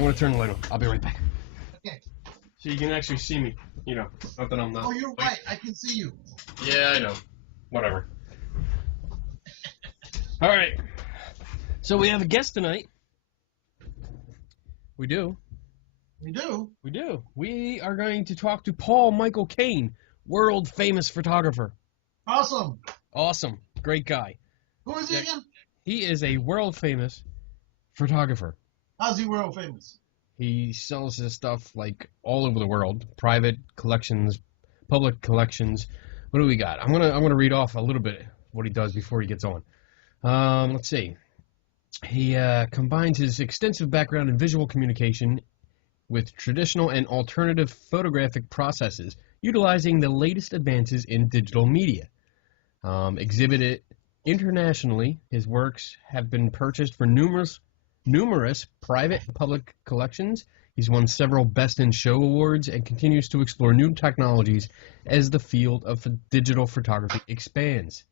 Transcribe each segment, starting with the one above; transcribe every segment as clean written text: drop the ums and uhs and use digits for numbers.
I'm gonna turn the light on. I'll be right back. Okay. So you can actually see me. You know, not that I'm not. Oh, you're right. I can see you. Yeah, I know. Whatever. All right. So we have a guest tonight. We do. We do. We do. We are going to talk to Paul Michael Kane, world famous photographer. Awesome. Awesome. Great guy. Who is he again? He is a world famous photographer. How's he world famous? He sells his stuff like all over the world, private collections, public collections. What do we got? I'm gonna read off a little bit what he does before he gets on. Let's see. He combines his extensive background in visual communication with traditional and alternative photographic processes, utilizing the latest advances in digital media. Exhibited internationally, his works have been purchased for numerous private and public collections. He's won several Best in Show awards and continues to explore new technologies as the field of digital photography expands.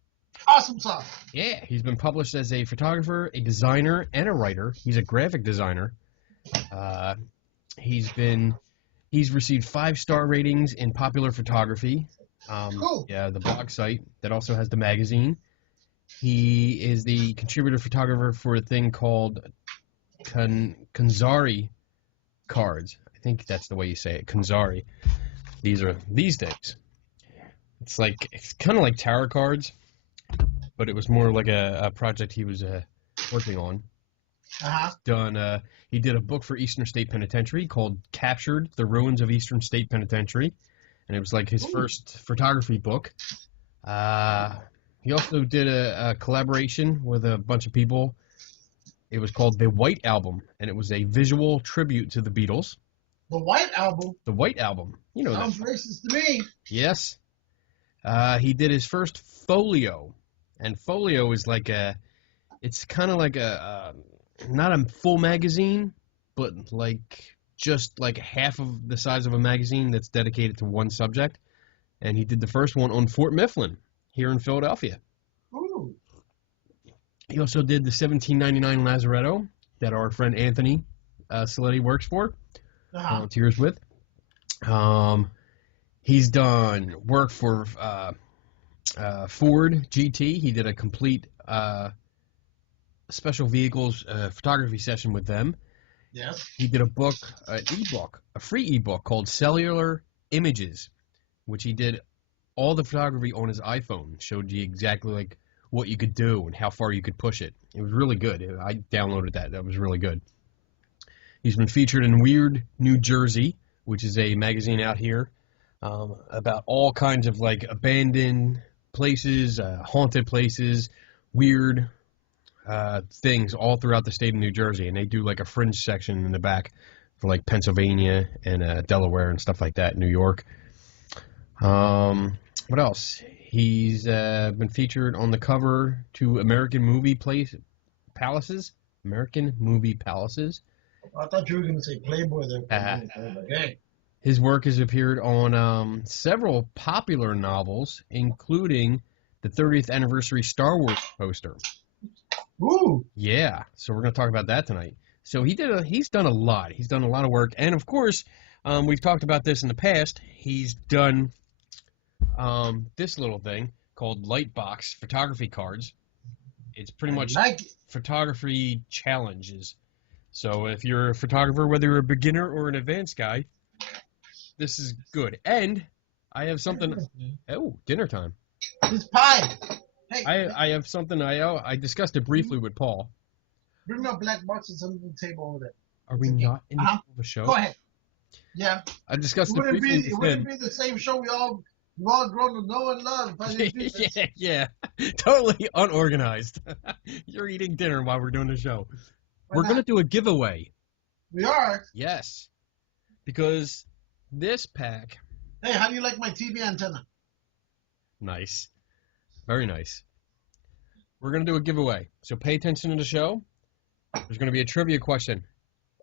Awesome stuff. Yeah, he's been published as a photographer, a designer, and a writer. He's a graphic designer. He's received 5-star ratings in Popular Photography. Cool. Yeah, the blog site that also has the magazine. He is the contributor photographer for a thing called Konxari Cards. I think that's the way you say it, Konxari. These days. It's kind of like tarot cards, but it was more like a project he was working on. He did a book for Eastern State Penitentiary called Captured: The Ruins of Eastern State Penitentiary, and it was like his first photography book. He also did a collaboration with a bunch of people. It was called The White Album, and it was a visual tribute to the Beatles. The White Album? The White Album. You know Sounds racist to me. Yes. He did his first folio, and folio is it's kind of like not a full magazine, but just like half of the size of a magazine that's dedicated to one subject. And he did the first one on Fort Mifflin here in Philadelphia. Ooh. He also did the 1799 Lazaretto that our friend Anthony Saletti works for, volunteers with. He's done work for Ford GT. He did a complete special vehicles photography session with them. Yes. He did a free ebook called Cellular Images, which he did all the photography on his iPhone. Showed you exactly what you could do and how far you could push it. It was really good. I downloaded that. That was really good. He's been featured in Weird New Jersey, which is a magazine out here about all kinds of abandoned places, haunted places, weird things all throughout the state of New Jersey. And they do a fringe section in the back for Pennsylvania and Delaware and stuff like that, New York. What else? He's been featured on the cover to American Movie Palaces. American Movie Palaces. I thought you were going to say Playboy there. Okay. His work has appeared on several popular novels, including the 30th anniversary Star Wars poster. Ooh. Yeah, so we're going to talk about that tonight. So he's done a lot. He's done a lot of work, and of course, we've talked about this in the past. He's done this little thing called LIGHTBOX Photography Cards. It's pretty much photography challenges. So if you're a photographer, whether you're a beginner or an advanced guy, this is good. And I have something. Oh, dinner time. It's pie. Hey, I have something. I discussed it briefly with Paul. Bring me a black box and something to the table over there. Are we not in the middle of a show? Go ahead. Yeah. I discussed it briefly with him. It wouldn't be the same show we've all grown to know and love. Yeah. Totally unorganized. You're eating dinner while we're doing the show. We're going to do a giveaway. We are? Yes. Because this pack... Hey, how do you like my TV antenna? Nice. Very nice. We're going to do a giveaway. So pay attention to the show. There's going to be a trivia question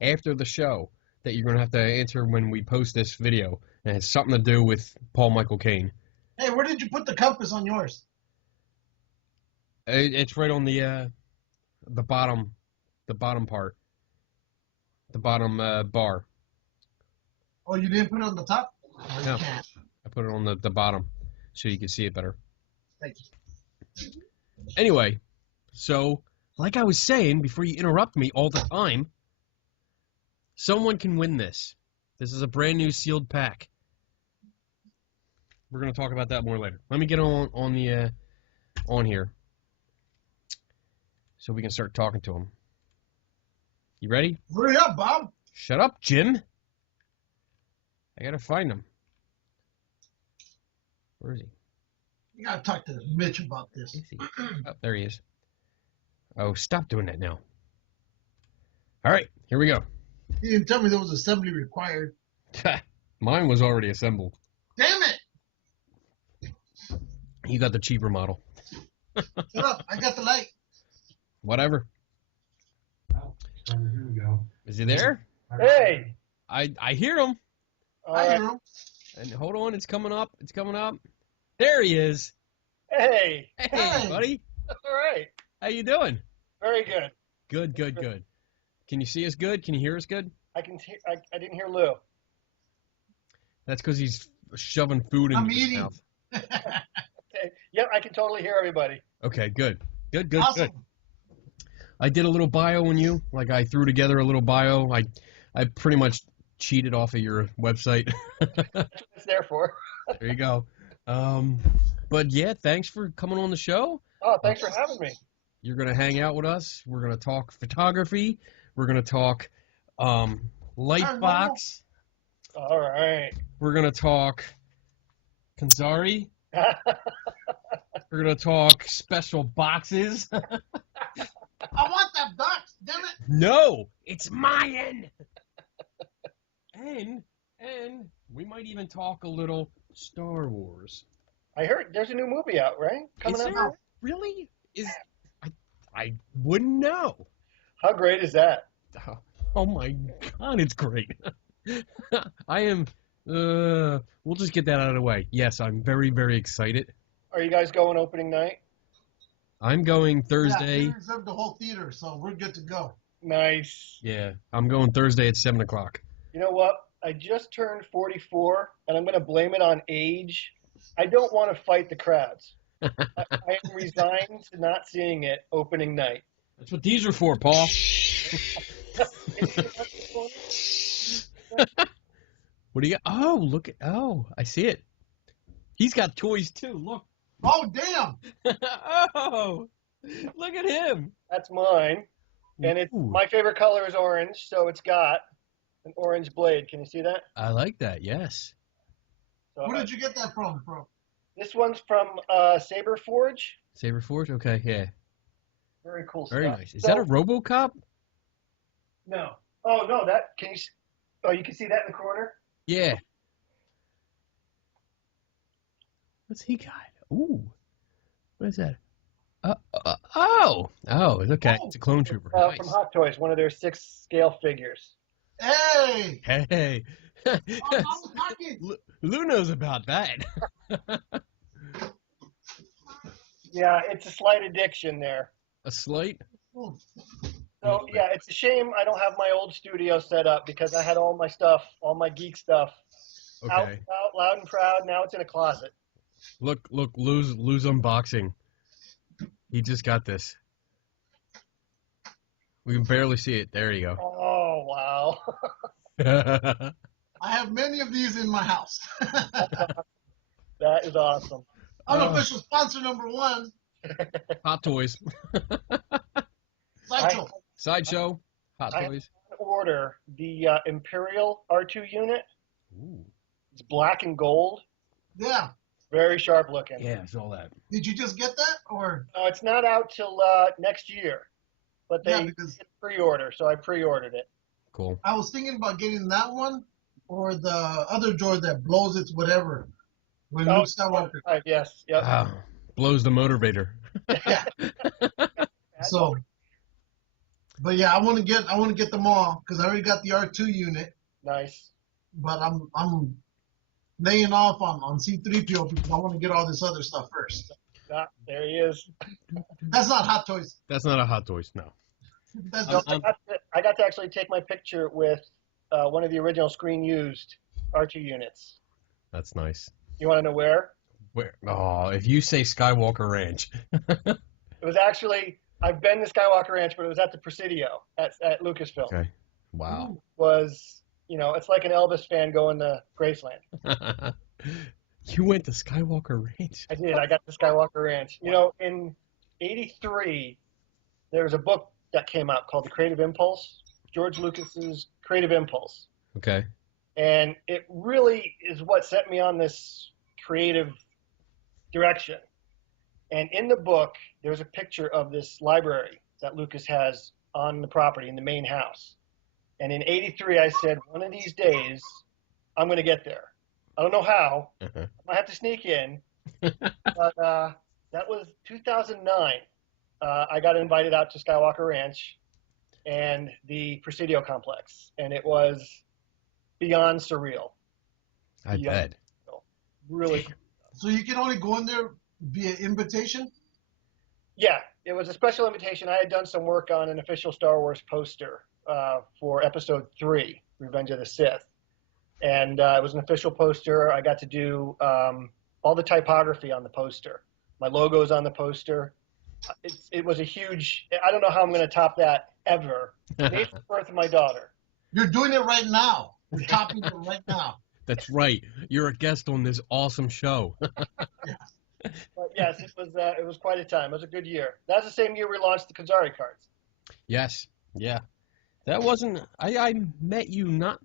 after the show that you're going to have to answer when we post this video. And it's something to do with Paul Michael Kane. Hey, where did you put the compass on yours? It's right on the bottom part. the bottom bar. Oh, you didn't put it on the top? Oh, No. you can't. I put it on the bottom so you can see it better. Thank you. Anyway, so like I was saying before you interrupt me all the time, someone can win this. This is a brand new sealed pack. We're going to talk about that more later. Let me get on here so we can start talking to him. You ready? Hurry up, Bob. Shut up, Jim. I got to find him. Where is he? You gotta talk to Mitch about this. Is he? Oh, there he is. Oh, stop doing that now. All right, here we go. You didn't tell me there was assembly required. Mine was already assembled. Damn it! You got the cheaper model. Shut up. I got the light. Whatever. Here we go. Is he there? Hey! I hear him. I hear him. And hold on, it's coming up. It's coming up. There he is. Hey! Hey, Hey. buddy. All right. How you doing? Very good. Good, good, good. Can you see us good? Can you hear us good? I didn't hear Lou. That's because he's shoving food in I'm his eating. mouth. Okay. Yep, I can totally hear everybody. Okay, good. Good, good, Awesome. good. I did a little bio on you. Like I threw together a little bio. I pretty much cheated off of your website. That's what it's there for. There you go. But yeah, thanks for coming on the show. Oh, thanks for having me. You're going to hang out with us. We're going to talk photography. We're going to talk LIGHTBOX. All right. We're going to talk Konxari. We're going to talk special boxes. I want that box. Damn it. No, it's mine. And we might even talk a little Star Wars. I heard there's a new movie out, right? Coming Is out. there really? I wouldn't know. How great is that? Oh my God, it's great. I am. We'll just get that out of the way. Yes, I'm very, very excited. Are you guys going opening night? I'm going Yeah, Thursday. we reserved the whole theater, so we're good to go. Nice. Yeah, I'm going Thursday at 7 o'clock. You know what? I just turned 44, and I'm going to blame it on age. I don't want to fight the crowds. I am resigned to not seeing it opening night. That's what these are for, Paul. What do you got? Oh, look at. Oh, I see it. He's got toys too. Look. Oh, damn. Oh, look at him. That's mine. And it's Ooh, my favorite color is orange, so it's got an orange blade. Can you see that? I like that. Yes. So Where did you get that from, bro? this one's from Saber Forge. Saber Forge. Okay. Yeah. Very cool Very stuff. nice. Is So- that a RoboCop? No. Oh no, that can you? Oh, you can see that in the corner. Yeah. What's he got? Ooh. What is that? Oh, it's okay. It's a clone trooper. From Nice. Hot Toys, one of their 6 scale figures. Hey. Hey. I'm talking. Lou knows about that. Yeah, it's a slight addiction there. A slight? Oh, So yeah, it's a shame I don't have my old studio set up because I had all my stuff, all my geek stuff, out Okay. loud and proud. Now it's in a closet. Look, Lou's unboxing. He just got this. We can barely see it. There you Oh wow. go. I have many of these in my house. That is awesome. Unofficial sponsor number 1, Hot Toys. Sideshow. Sideshow. Hot I- Toys. Order the Imperial R2 unit. Ooh. It's black and gold, Yeah. very sharp looking. Yeah, I saw that. Did you just get that? Or It's not out till next year, but yeah, they because pre-order, so I pre-ordered it. Cool. I was thinking about getting that one or the other droid that blows its whatever. When Luke Skywalker. Right, yes, yep. Wow. Blows the motivator. Yeah. So, but yeah, I want to get them all because I already got the R2 unit, Nice. but I'm laying off on C3PO because I want to get all this other stuff first. Ah, there he is. That's not Hot Toys. That's not a Hot Toys, no. That's No, just, I got to actually take my picture with one of the original screen used R2 units. That's nice. You want to know where? Where? Oh, if you say Skywalker Ranch. It was actually, I've been to Skywalker Ranch, but it was at the Presidio at Lucasfilm. Okay. Wow. It was, it's like an Elvis fan going to Graceland. You went to Skywalker Ranch? I did. I got to Skywalker Ranch. In '83, there was a book that came out called The Creative Impulse, George Lucas's Creative Impulse. Okay. And it really is what set me on this creative direction. And in the book, there's a picture of this library that Lucas has on the property in the main house. And in '83, I said, one of these days, I'm going to get there. I don't know how. I might have to sneak in. But that was 2009. I got invited out to Skywalker Ranch and the Presidio complex. And it was beyond surreal. I bet. Surreal. Really cool. So you can only go in there via invitation? Yeah, it was a special invitation. I had done some work on an official Star Wars poster for Episode 3, Revenge of the Sith. And it was an official poster. I got to do all the typography on the poster. My logo's on the poster. It was a huge, I don't know how I'm going to top that ever. It's the birth of my daughter. You're doing it right now. You're topping it right now. That's right. You're a guest on this awesome show. But yes, it was quite a time. It was a good year. That was the same year we launched the Konxari Cards. Yes. Yeah. That wasn't. I met you not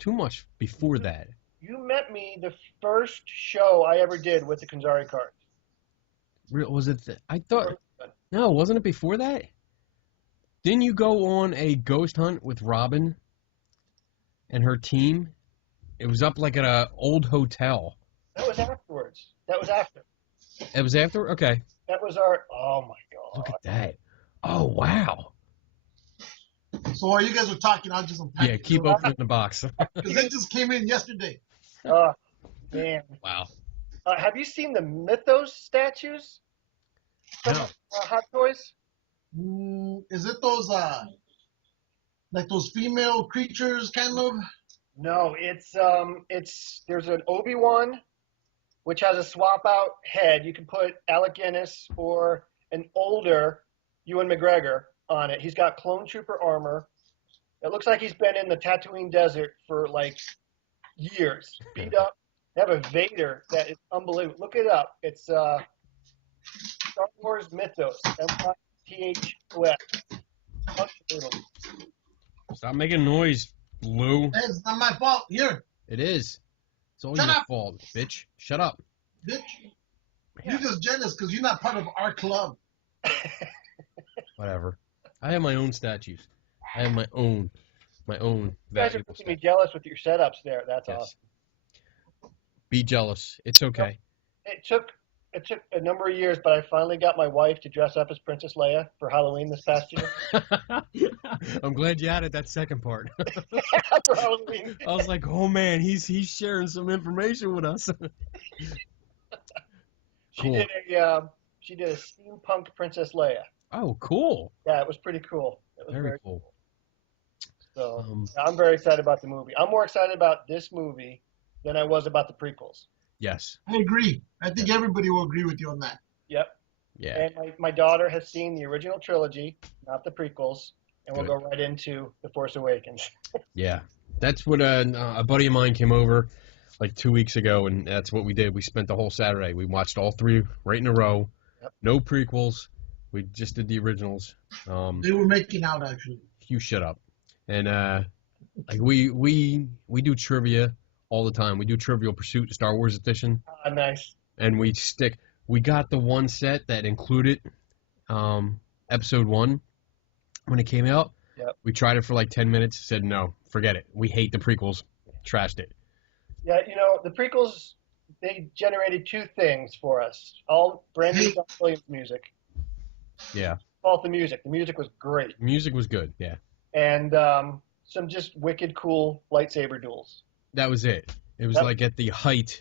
too much before that. You met me the first show I ever did with the Konxari Cards. Was it? I thought. No, wasn't it before that? Didn't you go on a ghost hunt with Robin and her team? It was up like at an old hotel. That was afterwards. That was after. It was after? Okay. That was our. Oh my God. Look at that. Oh wow. So while you guys were talking, I'll just unpack Yeah, it. keep opening the box. Because it just came in yesterday. Man. Wow. Have you seen the Mythos statues? From, No. Hot Toys? Is it those like those female creatures kind of? No, it's there's an Obi-Wan, which has a swap out head. You can put Alec Guinness or an older Ewan McGregor on it. He's got clone trooper armor. It looks like he's been in the Tatooine desert for like years. Beat up. They have a Vader that is unbelievable. Look it up. It's Star Wars Mythos. MYTHOS. Unbelievable. Stop making noise, Lou. Hey, it's not my fault. Here, It is. It's all Shut your up. fault, bitch. Shut up. bitch. You're just jealous because you're not part of our club. Whatever. I have my own statues. I have my own You guys are valuable making me statues. jealous with your setups there. That's Yes. awesome. Be jealous. It's okay. It took a number of years, but I finally got my wife to dress up as Princess Leia for Halloween this past year. I'm glad you added that second part. For Halloween. I was like, oh man, he's sharing some information with us. Cool. She did a steampunk Princess Leia. Oh, cool. Yeah, it was pretty cool. It was Very cool. So I'm very excited about the movie. I'm more excited about this movie than I was about the prequels. Yes. I agree. I think everybody will agree with you on that. Yep. Yeah. And my daughter has seen the original trilogy, not the prequels, and we'll Good. go right into The Force Awakens. Yeah. That's what a buddy of mine came over like 2 weeks ago, and that's what we did. We spent the whole Saturday. We watched all three right in a row. Yep. No prequels. We just did the originals. They were making out, actually. You shut up. And like we do trivia all the time. We do Trivial Pursuit Star Wars edition, Nice. and we got the one set that included episode 1 when it came out. Yep. We tried it for like 10 minutes, said no, forget it. We hate the prequels. Trashed it. Yeah, the prequels, they generated two things for us. All brand new John Williams music. Yeah. Fault the music. The music was great. Music was good, yeah. And some just wicked cool lightsaber duels. That was it. It was Yep. like at the height.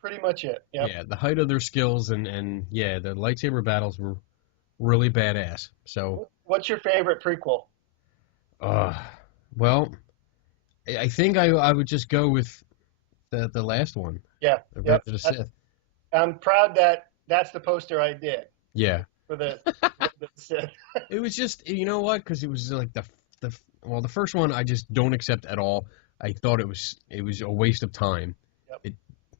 Pretty much it. Yep. Yeah, the height of their skills, and yeah, the lightsaber battles were really badass. So, What's your favorite prequel? Well, I think I would just go with the last one. Yeah. The Yep. Revenge of the Sith. I'm proud that that's the poster I did Yeah. for the Sith. It was just, you know what? Because it was like the first one I just don't accept at all. I thought it was a waste of time. Yep. It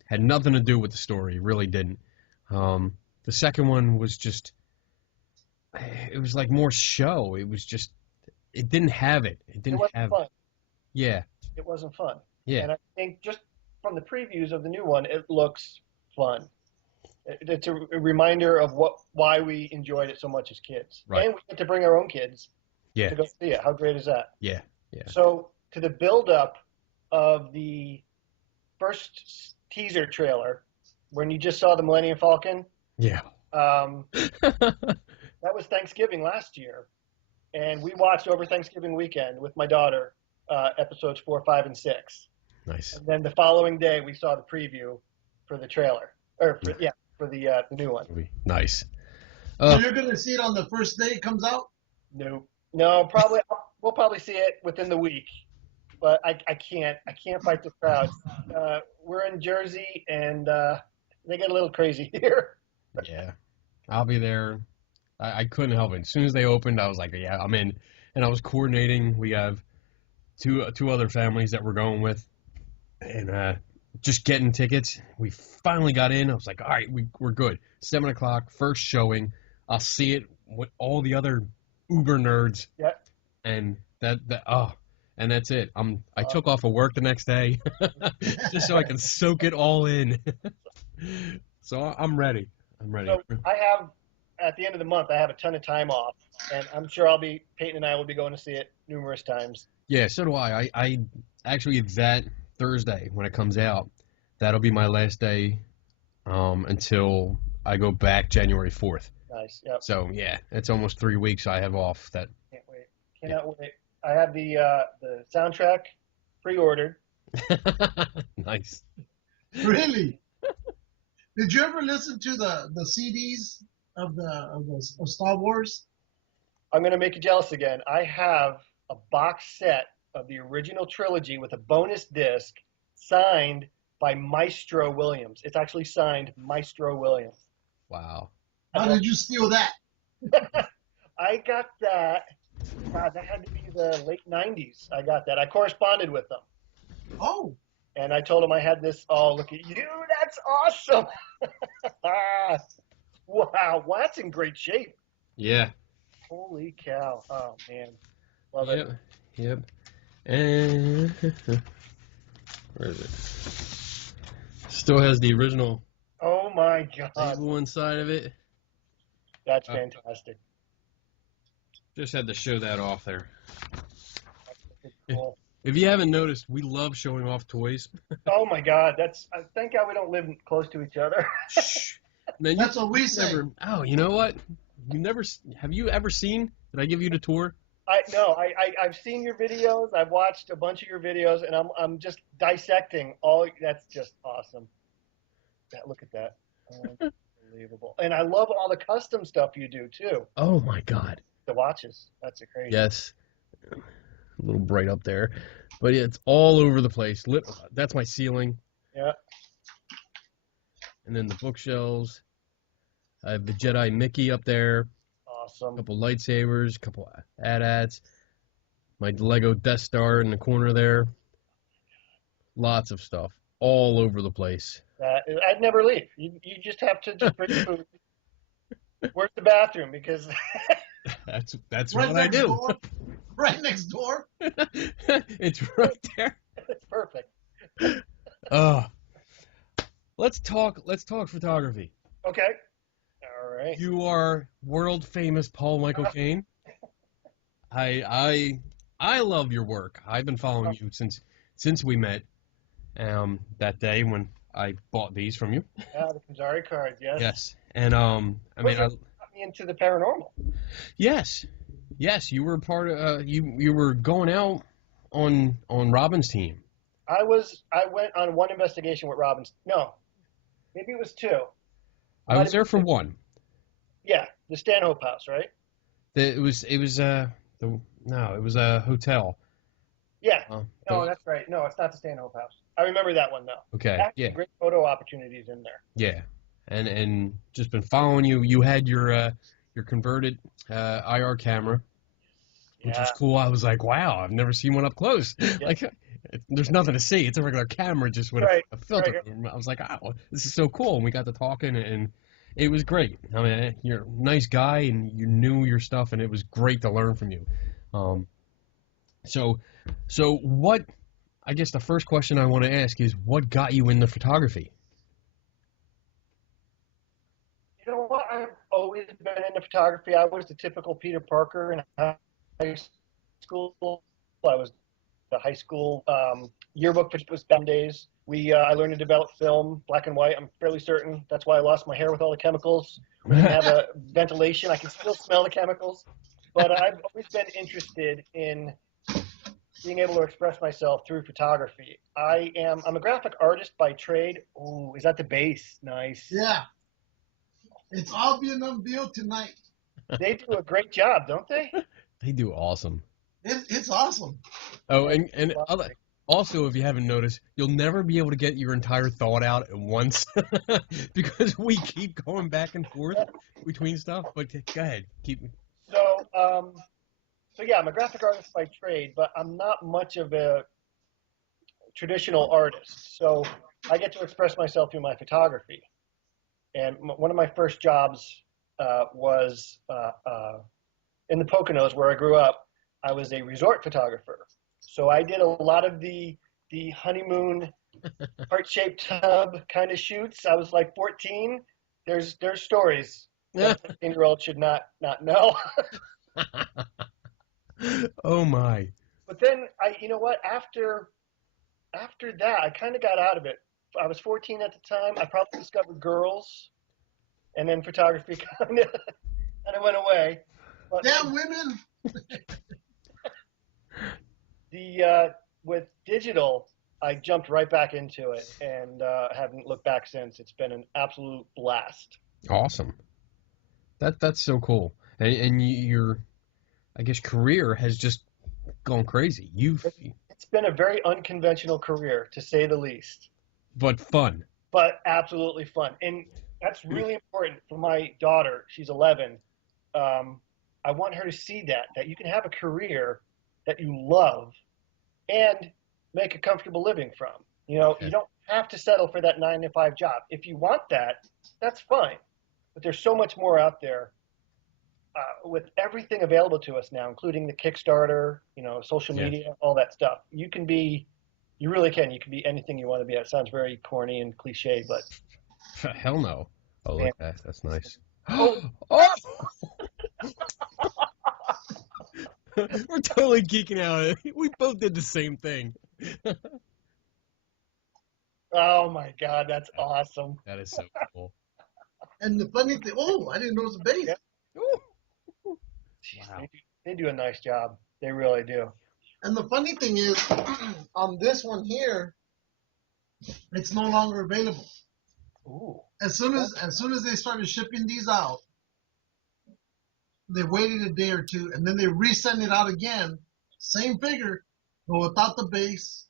had nothing to do with the story. It really didn't. The second one was just, it was like more show. It was just, it didn't have it. It It didn't wasn't have. fun. Yeah. It wasn't fun. Yeah. And I think just from the previews of the new one, it looks fun. It's a reminder of why we enjoyed it so much as kids. Right. And we get to bring our own kids Yeah. to go see it. How great is that? Yeah. Yeah. So to the build-up of the first teaser trailer, when you just saw the Millennium Falcon, Yeah. that was Thanksgiving last year. And we watched over Thanksgiving weekend with my daughter episodes 4, 5, and 6. Nice. And then the following day, we saw the preview for the trailer, or for the new one. Nice. So you're gonna see it on the first day it comes out? No, probably we'll probably see it within the week, but I can't fight the crowd. We're in Jersey, and they get a little crazy here. Yeah. I'll be there. I couldn't help it. As soon as they opened, I was like, yeah, I'm in. And I was coordinating. We have two other families that we're going with, and just getting tickets. We finally got in. I was like, all right, we're good. 7 o'clock, first showing. I'll see it with all the other uber nerds. Yep. And and that's it. I took off of work the next day just so I can soak it all in. So I'm ready. So I have, at the end of the month, I have a ton of time off, and I'm sure Peyton and I will be going to see it numerous times. Yeah, so do I. I actually, that Thursday when it comes out, that'll be my last day until I go back January 4th. Nice. Yep. So yeah, it's almost 3 weeks I have off. That Can't wait. Cannot wait. I have the soundtrack pre-ordered. Nice. Really? Did you ever listen to the CDs of Star Wars? I'm going to make you jealous again. I have a box set of the original trilogy with a bonus disc signed by Maestro Williams. It's actually signed Maestro Williams. Wow. How did you steal that? I got that. God, that had to be the late 90s. I got that. I corresponded with them. Oh. And I told them I had this. Oh, look at you. That's awesome. Wow. Well, that's in great shape. Yeah. Holy cow. Oh, man. Love it. Yep. And where is it? Still has the original Oh, my God. table inside of it. That's fantastic. Just had to show that off there. That's cool. If you haven't noticed, we love showing off toys. Oh, my God. Thank God we don't live close to each other. Man, That's what we say. Oh, you know what? Have you ever seen? Did I give you the tour? I've seen your videos. I've watched a bunch of your videos, and I'm just dissecting all. That's just awesome. Look at that. Unbelievable. And I love all the custom stuff you do too. Oh my God. The watches. That's a crazy. Yes. A little bright up there, but it's all over the place. That's my ceiling. Yeah. And then the bookshelves. I have the Jedi Mickey up there. Awesome. A couple lightsabers, a couple AT-ATs. My Lego Death Star in the corner there. Lots of stuff all over the place. I'd never leave. You just have to just bring food. Where's the bathroom? Because that's Right what I next do. door. Right next door. It's right there. it's perfect. Let's talk photography. Okay. All right. You are world famous Paul Michael Kane. I love your work. I've been following you since we met. That day when I bought these from you. Yeah, the Konxari Cards. Yes. Yes, and I got me into the paranormal. Yes, you were part of. You were going out on Robin's team. I went on one investigation with Robin's. No, maybe it was two. I was there for one. Yeah, the Stanhope house, right? It was No, it was a hotel. Yeah. No, Those, that's right. No, it's not the Stanhope House. I remember that one though. okay, Actually, yeah, great photo opportunities in there. yeah, and just been following you. You had your converted IR camera, which was Yeah. cool. I was like, wow, I've never seen one up close. Yeah. Like, there's nothing to see. It's a regular camera just with Right. a filter. Right. I was like, oh, this is so cool. And we got to talking, and it was great. I mean, you're a nice guy, and you knew your stuff, and it was great to learn from you. Um, so, so what? I guess the first question I want to ask is, what got you into photography? You know what? I've always been into photography. I was the typical Peter Parker in high school. I was the high school yearbook was STEM days. I learned to develop film, black and white. I'm fairly certain that's why I lost my hair with all the chemicals. We didn't have a ventilation. I can still smell the chemicals. But I've always been interested in being able to express myself through photography. I'm a graphic artist by trade. Ooh, is that the bass? Nice. Yeah. It's all being unveiled tonight. They do a great job, don't they? They do awesome. It's awesome. Oh, and also, if you haven't noticed, you'll never be able to get your entire thought out at once because we keep going back and forth between stuff. But go ahead, keep. So yeah, I'm a graphic artist by trade, but I'm not much of a traditional artist. So I get to express myself through my photography. And one of my first jobs was in the Poconos, where I grew up. I was a resort photographer. So I did a lot of the honeymoon heart-shaped tub kind of shoots. I was like 14. There's stories that a 15-year-old should not know. Oh my. But then you know what? After that, I kind of got out of it. I was 14 at the time. I probably discovered girls, and then photography kind of went away. But Damn women. With digital, I jumped right back into it and haven't looked back since. It's been an absolute blast. Awesome. That's so cool. And your, I guess, career has just gone crazy. It's been a very unconventional career, to say the least. But fun. But absolutely fun. And that's really important for my daughter. She's 11. I want her to see that you can have a career that you love and make a comfortable living from. You know, you don't have to settle for that 9-to-5 job. If you want that, that's fine. But there's so much more out there with everything available to us now, including the Kickstarter, social media, all that stuff. You really can. You can be anything you want to be. It sounds very corny and cliche, but hell no. Oh, look, that's nice. Oh! We're totally geeking out. We both did the same thing. Oh my God, that's awesome. That is so cool. And the funny thing, I didn't know it was a bass. Yeah. Jeez, wow. They do a nice job. They really do. And the funny thing is, on this one here, it's no longer available. Ooh. As soon as they started shipping these out, they waited a day or two, and then they resent it out again, same figure, but without the base,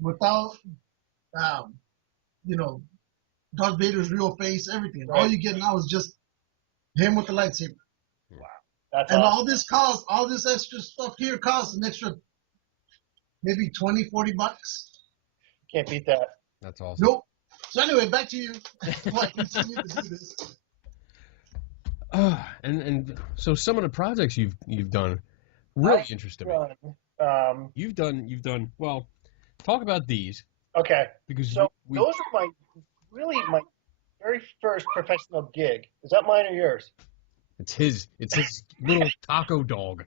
without, Darth Vader's real face, everything. Right. All you get now is just him with the lightsaber. Wow, that's and awesome. all this extra stuff here costs an extra maybe $20-$40. Can't beat that. That's awesome. Nope. So anyway, back to you. Why continue to do this? And so some of the projects you've done really interested me. You've done well. Talk about these. Okay. Because those are my very first professional gig. Is that mine or yours? It's his little taco dog.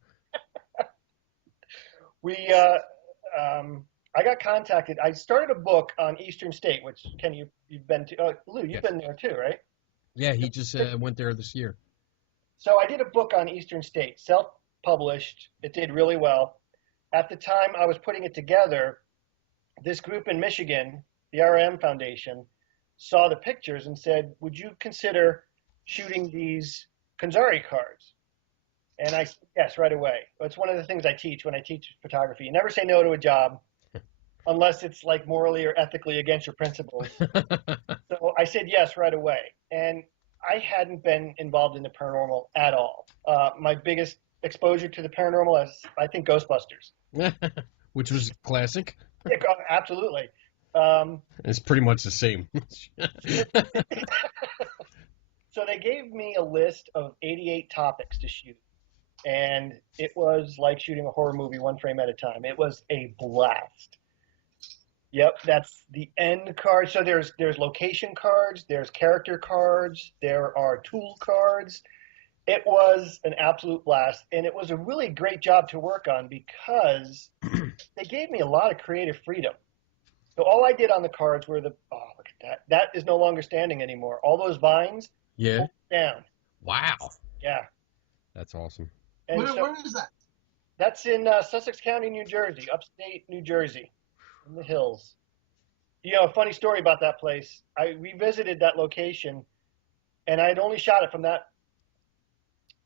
I got contacted. I started a book on Eastern State, which Ken, you've been to. Lou, you've been there too, right? Yeah, he just went there this year. So I did a book on Eastern State, self-published. It did really well. At the time I was putting it together, this group in Michigan, the RM Foundation, saw the pictures and said, would you consider shooting these Konxari cards? And I said yes right away. It's one of the things I teach when I teach photography. You never say no to a job unless it's like morally or ethically against your principles. So I said yes right away. And I hadn't been involved in the paranormal at all. My biggest exposure to the paranormal is, I think, Ghostbusters. Which was classic. Yeah, absolutely. It's pretty much the same. So they gave me a list of 88 topics to shoot. And it was like shooting a horror movie one frame at a time. It was a blast. Yep, that's the end card. So there's location cards, there's character cards, there are tool cards. It was an absolute blast, and it was a really great job to work on because they gave me a lot of creative freedom. So all I did on the cards were look at that. That is no longer standing anymore. All those vines, Yeah. down. Wow. Yeah. That's awesome. And Where is that? That's in Sussex County, New Jersey, upstate New Jersey, in the hills. You know, a funny story about that place. I revisited that location, and I had only shot it from that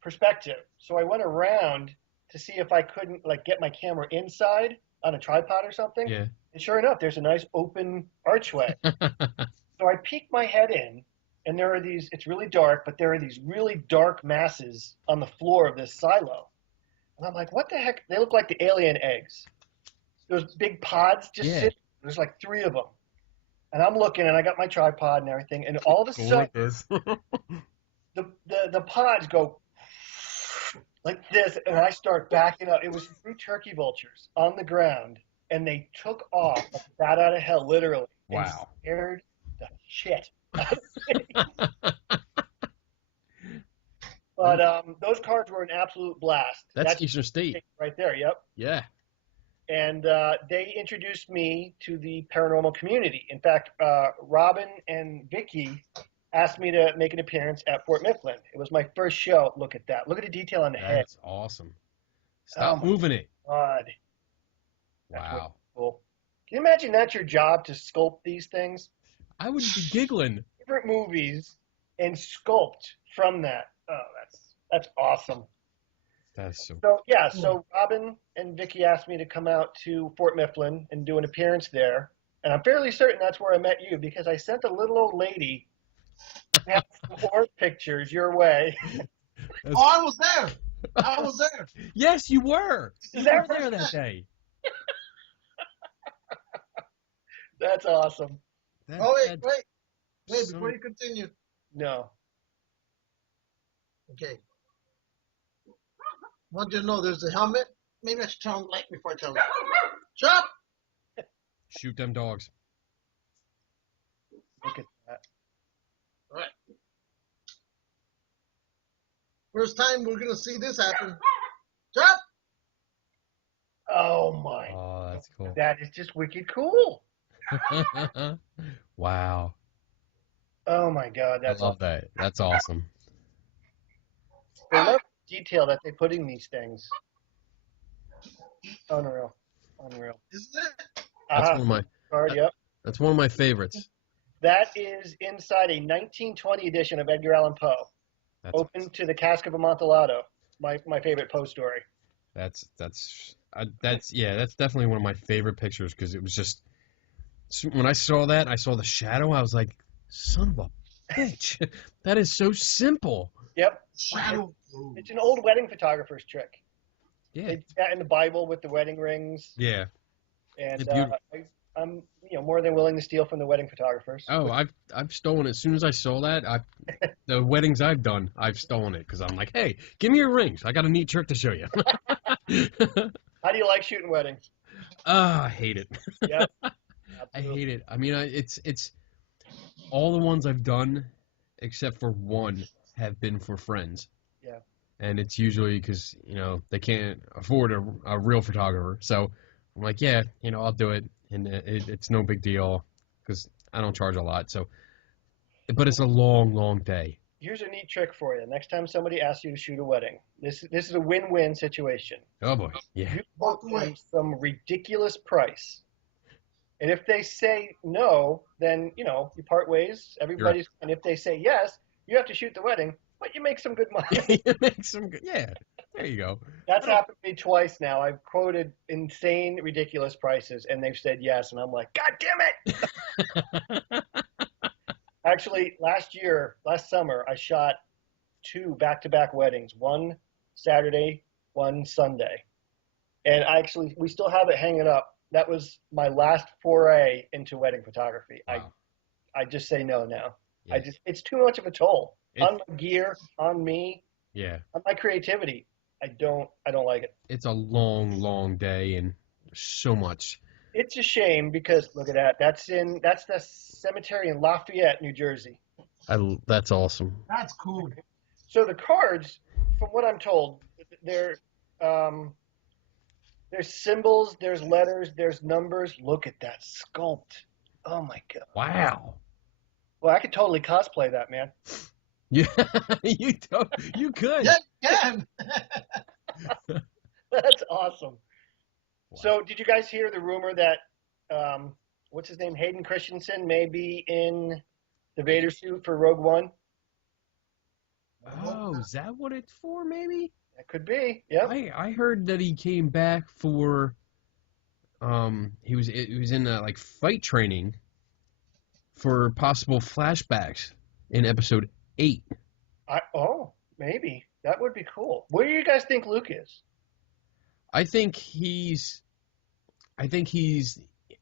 perspective. So I went around to see if I couldn't like get my camera inside on a tripod or something. Yeah. And sure enough, there's a nice open archway. So I peeked my head in, and there are these. It's really dark, but there are these really dark masses on the floor of this silo. And I'm like, what the heck? They look like the alien eggs. Those big pods just sitting. There's like 3 of them. And I'm looking, and I got my tripod and everything, and all of a sudden, the pods go like this, and I start backing up. It was 3 turkey vultures on the ground, and they took off like a bat out of hell, literally. And Wow. scared the shit. But those cards were an absolute blast. That's Eastern State. Right there, yep. Yeah. And they introduced me to the paranormal community. In fact, Robin and Vicky asked me to make an appearance at Fort Mifflin. It was my first show. Look at that. Look at the detail on the head. That's awesome. Stop moving it. God. Wow. Cool. Can you imagine that's your job, to sculpt these things? I would be giggling. Favorite movies and sculpt from that. Oh, that's awesome. That's so. So Robin and Vicky asked me to come out to Fort Mifflin and do an appearance there. And I'm fairly certain that's where I met you, because I sent a little old lady some more pictures your way. Oh, I was there. I was there. Yes, you were. You were there that day. That's awesome. Wait, before you continue. No. Okay. I want you to know there's a helmet. Maybe I should tell him light before I tell him. Shut up! Shoot them dogs. Look at that. All right. First time we're going to see this happen. Shut up! Oh, my. Oh, that's cool. That is just wicked cool. Wow. Oh, my God. I love that. That's awesome. I love the detail that they put in these things. Unreal. Isn't it? That's one of my. Card, yep. That's one of my favorites. That is inside a 1920 edition of Edgar Allan Poe. Open to the cask of Amontillado. My favorite Poe story. That's definitely one of my favorite pictures, because it was just, when I saw that, I saw the shadow. I was like, son of a bitch, that is so simple. Yep. Shadow. It's an old wedding photographer's trick. Yeah. They did that in the Bible with the wedding rings. Yeah. And I'm more than willing to steal from the wedding photographers. Oh, I've stolen it. As soon as I saw that, the weddings I've done, I've stolen it, because I'm like, hey, give me your rings. I got a neat trick to show you. How do you like shooting weddings? I hate it. Yeah. I hate it. I mean, it's all the ones I've done, except for one, have been for friends. Yeah. And it's usually because, they can't afford a real photographer. So I'm like, yeah, I'll do it. And it's no big deal, because I don't charge a lot. So, but it's a long, long day. Here's a neat trick for you. Next time somebody asks you to shoot a wedding, this is a win-win situation. Oh boy, yeah. You quote them some ridiculous price, and if they say no, then you part ways. Everybody's, and if they say yes, you have to shoot the wedding, but you make some good money. You make some good, yeah. There you go. That's happened to me twice now. I've quoted insane, ridiculous prices, and they've said yes, and I'm like, God damn it! Actually, last summer, I shot 2 back-to-back weddings, one Saturday, one Sunday. And we still have it hanging up. That was my last foray into wedding photography. Wow. I just say no now. Yeah. It's too much of a toll on my gear, on me, Yeah. on my creativity. I don't like it. It's a long, long day and so much. It's a shame because look at that. That's the cemetery in Lafayette, New Jersey. That's awesome. That's cool. So the cards, from what I'm told, there's symbols, there's letters, there's numbers. Look at that sculpt. Oh my God. Wow. Well, I could totally cosplay that, man. Yeah, you could. Yeah, yeah. That's awesome. Wow. So did you guys hear the rumor that, what's his name, Hayden Christensen may be in the Vader suit for Rogue One? Oh, is that what it's for, maybe? That could be, yep. I heard that he came back for, he was in like fight training for possible flashbacks in episode 8. Maybe. That would be cool. Where do you guys think Luke is? I think he's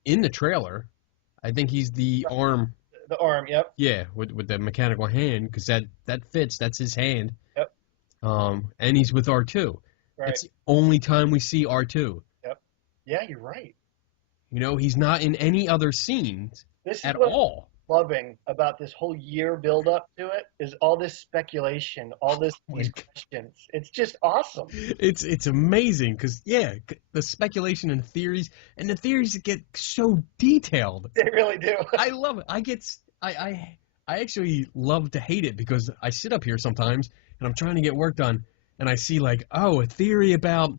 in the trailer. I think he's the arm. The arm, yep. Yeah, with the mechanical hand, because that fits. That's his hand. Yep. And he's with R2. Right. It's the only time we see R2. Yep. Yeah, you're right. You know, he's not in any other scenes This is at what all. I'm loving about this whole year build up to it is all this speculation, all these questions. It's just awesome. It's amazing because the speculation and the theories get so detailed. They really do. I love it. I actually love to hate it because I sit up here sometimes and I'm trying to get work done and I see like, a theory about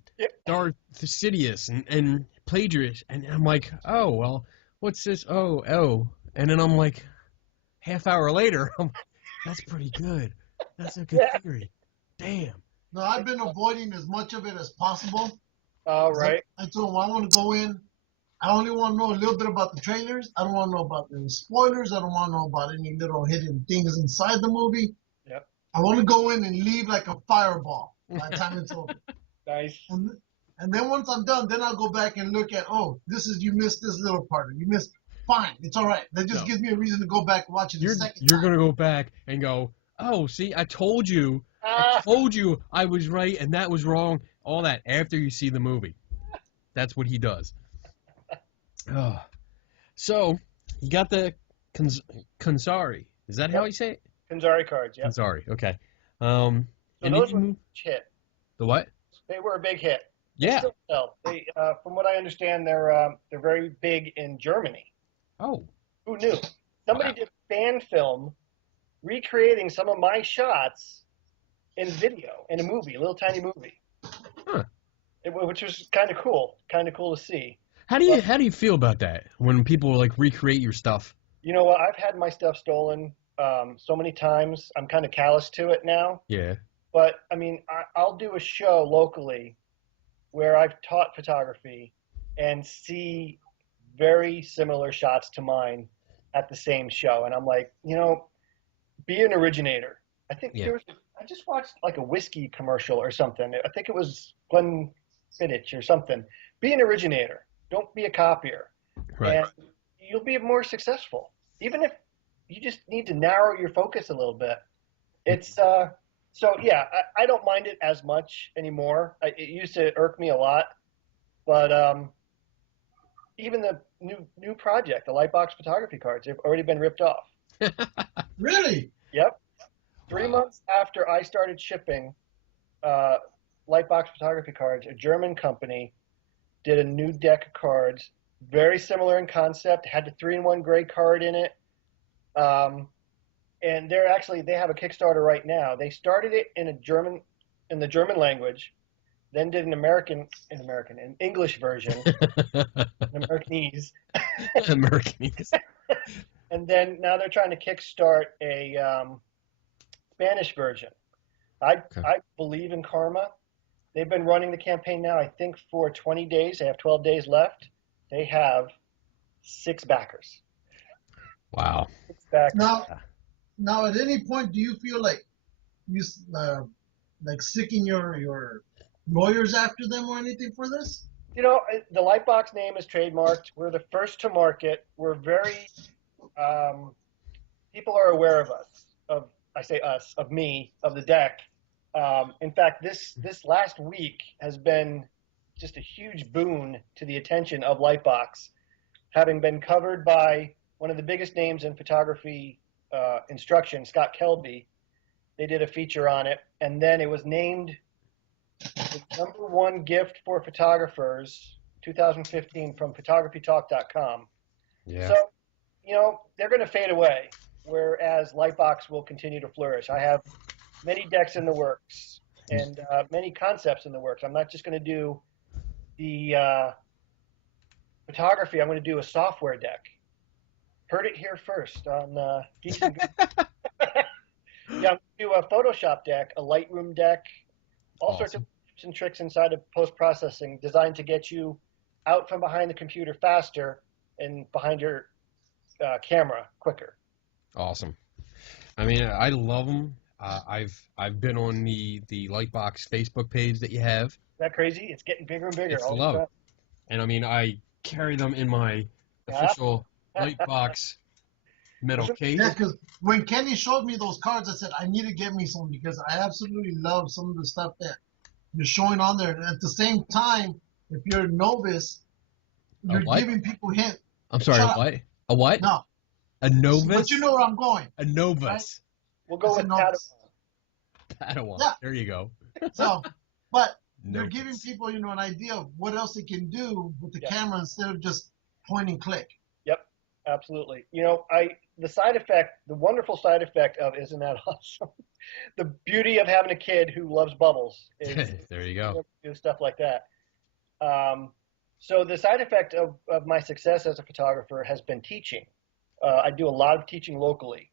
Darth Sidious and plagiarist, and I'm like, oh well, what's this? Oh, and then I'm like, half hour later, that's pretty good. That's a good theory. Damn. No, I've been avoiding as much of it as possible. All right. I told him I want to go in. I only want to know a little bit about the trailers. I don't want to know about any spoilers. I don't want to know about any little hidden things inside the movie. Yep. I want to go in and leave like a fireball by the time it's over. Nice. And then once I'm done, then I'll go back and look at, you missed this little part. You missed. Fine, it's all right. That just gives me a reason to go back and watch it a second time. You're going to go back and go, oh, see, I told you I was right and that was wrong. All that after you see the movie. That's what he does. So, you got the Konxari. Is that how you say it? Konxari Cards, yeah. Konxari, okay. So and those were a hit. The what? They were a big hit. Yeah. They still sell. They, from what I understand, they're very big in Germany. Oh. Who knew? Somebody did a fan film recreating some of my shots in video, in a movie, a little tiny movie. Huh. Which was kind of cool. Kind of cool to see. How do you feel about that when people like recreate your stuff? You know what? I've had my stuff stolen so many times. I'm kind of callous to it now. Yeah. But I mean, I'll do a show locally where I've taught photography and see very similar shots to mine at the same show, and I'm like, be an originator. I think I just watched like a whiskey commercial or something. I think it was Glenfiddich or something. Be an originator. Don't be a copier. Right. And you'll be more successful. Even if you just need to narrow your focus a little bit. It's I don't mind it as much anymore. It used to irk me a lot, but even the new project, the LIGHTBOX Photography Cards, they've already been ripped off. Really? Yep. 3 months after I started shipping LIGHTBOX Photography Cards, a German company did a new deck of cards, very similar in concept, had the 3-in-1 gray card in it. And they have a Kickstarter right now. They started it in the German language, then did an English version, Americanese. Americanese. And then now they're trying to kickstart a Spanish version. I believe in karma. They've been running the campaign now, I think, for 20 days. They have 12 days left. They have 6 backers. Wow. 6 backers. Now, at any point, do you feel like you like sicking your lawyers after them or anything for this? You know, the Lightbox name is trademarked. We're the first to market. We're very people are aware of us. I say us, of me, of the deck. In fact, this last week has been just a huge boon to the attention of Lightbox, having been covered by one of the biggest names in photography instruction, Scott Kelby. They did a feature on it, and then it was named the #1 gift for photographers 2015 from photographytalk.com. Yeah. So, you know, they're going to fade away, whereas Lightbox will continue to flourish. I have many decks in the works and many concepts in the works. I'm not just going to do the photography. I'm going to do a software deck. Heard it here first on Geeks and Goods. Yeah, I'm going to do a Photoshop deck, a Lightroom deck, all sorts of tips and tricks inside of post-processing designed to get you out from behind the computer faster and behind your camera quicker. Awesome. I mean, I love them. I've been on the Lightbox Facebook page that you have. Is that crazy? It's getting bigger and bigger. It's love. And I mean, I carry them in my official Lightbox metal case. Yeah, because when Kenny showed me those cards, I said, I need to get me some because I absolutely love some of the stuff that you're showing on there. And at the same time, if you're a novice, you're giving people hints. I'm sorry, a what? A what? No. A novice? But you know where I'm going. A novice. Right? We'll go with Padawan. Yeah. There you go. So, but they're Novice. giving people, you know, an idea of what else they can do with the camera instead of just point and click. Yep, absolutely. You know, the side effect, the wonderful side effect of isn't that awesome? The beauty of having a kid who loves bubbles is there you go. Do stuff like that. So the side effect of my success as a photographer has been teaching. I do a lot of teaching locally.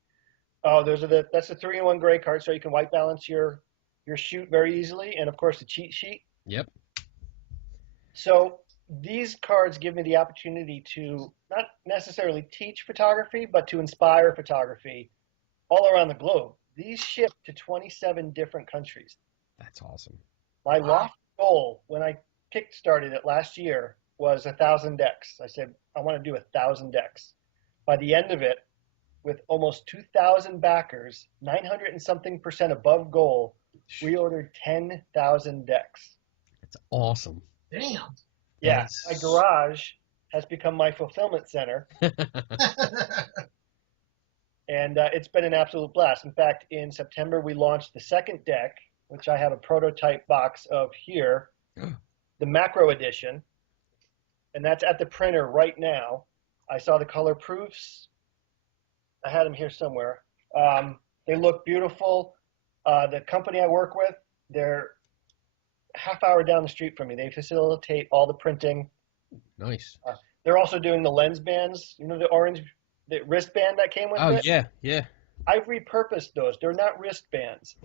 That's the 3-in-1 gray card, so you can white balance your shoot very easily, and of course the cheat sheet. Yep. So these cards give me the opportunity to not necessarily teach photography, but to inspire photography all around the globe. These ship to 27 different countries. That's awesome. My lofty goal when I kickstarted it last year was 1,000 decks. I said, I want to do 1,000 decks. By the end of it, with almost 2,000 backers, 900 and something % above goal, we ordered 10,000 decks. That's awesome. Damn. Yeah, my garage has become my fulfillment center. And it's been an absolute blast. In fact, in September, we launched the second deck, which I have a prototype box of here, the macro edition. And that's at the printer right now. I saw the color proofs. I had them here somewhere. They look beautiful. The company I work with, they're half-hour down the street from me. They facilitate all the printing. Nice. They're also doing the lens bands. You know, the wristband that came with it? Oh, yeah, yeah. I've repurposed those. They're not wristbands.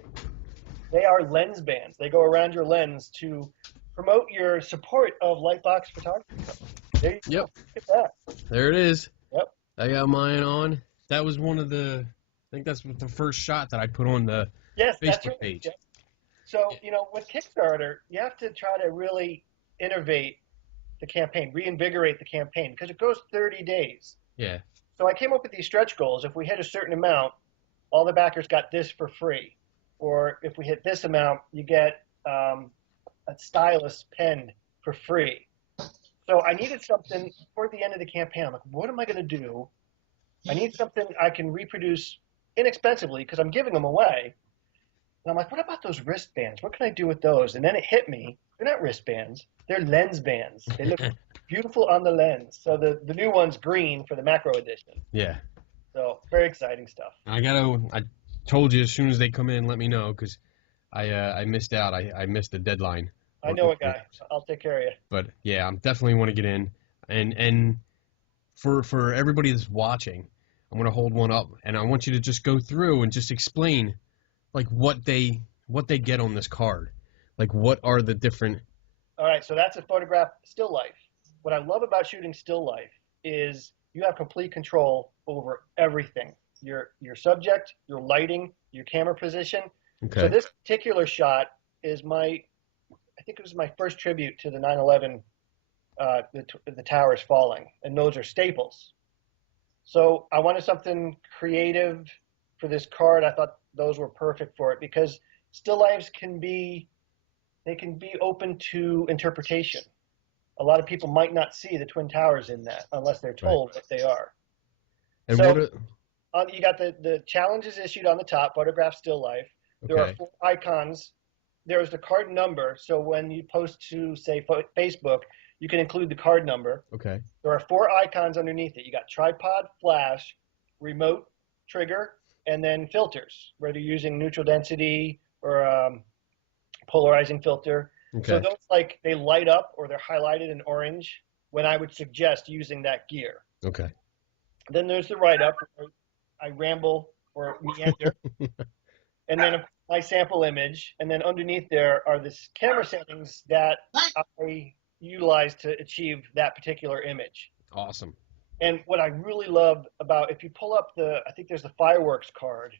They are lens bands. They go around your lens to promote your support of Lightbox Photography. There you go. Look at that. There it is. Yep. I got mine on. That was one of the, I think that's the first shot that I put on the Facebook page. Yes. So, you know, with Kickstarter, you have to try to really innovate the campaign, reinvigorate the campaign, because it goes 30 days. Yeah. So I came up with these stretch goals. If we hit a certain amount, all the backers got this for free. Or if we hit this amount, you get a stylus pen for free. So I needed something toward the end of the campaign. I'm like, what am I going to do? I need something I can reproduce inexpensively because I'm giving them away. And I'm like, what about those wristbands? What can I do with those? And then it hit me. They're not wristbands. They're lens bands. They look beautiful on the lens. So the new one's green for the macro edition. Yeah. So very exciting stuff. I told you as soon as they come in, let me know because I missed out. I missed the deadline. I know a guy. I'll take care of you. But yeah, I'm definitely want to get in. And for everybody that's watching, I'm going to hold one up and I want you to just go through and just explain like what they get on this card. Like, what are the different? All right, so that's a photograph still life. What I love about shooting still life is you have complete control over everything. Your subject, your lighting, your camera position. So Okay. this particular shot is I think it was my first tribute to the 9/11, the towers falling, and those are staples. So I wanted something creative for this card. I thought those were perfect for it because still lives they can be open to interpretation. A lot of people might not see the Twin Towers in that unless they're Right. told what they are. And So what? you got the challenges issued on the top, photograph still life. There are Okay. 4 icons. There's the card number. So when you post to, say, Facebook, you can include the card number. Okay. There are 4 icons underneath it. You got tripod, flash, remote, trigger, and then filters, whether you're using neutral density or polarizing filter. So Okay. those they light up or they're highlighted in orange when I would suggest using that gear. Okay. Then there's the write up. I ramble or meander, and then my sample image, and then underneath there are the camera settings that I utilize to achieve that particular image. Awesome. And what I really love about, if you pull up I think there's the fireworks card.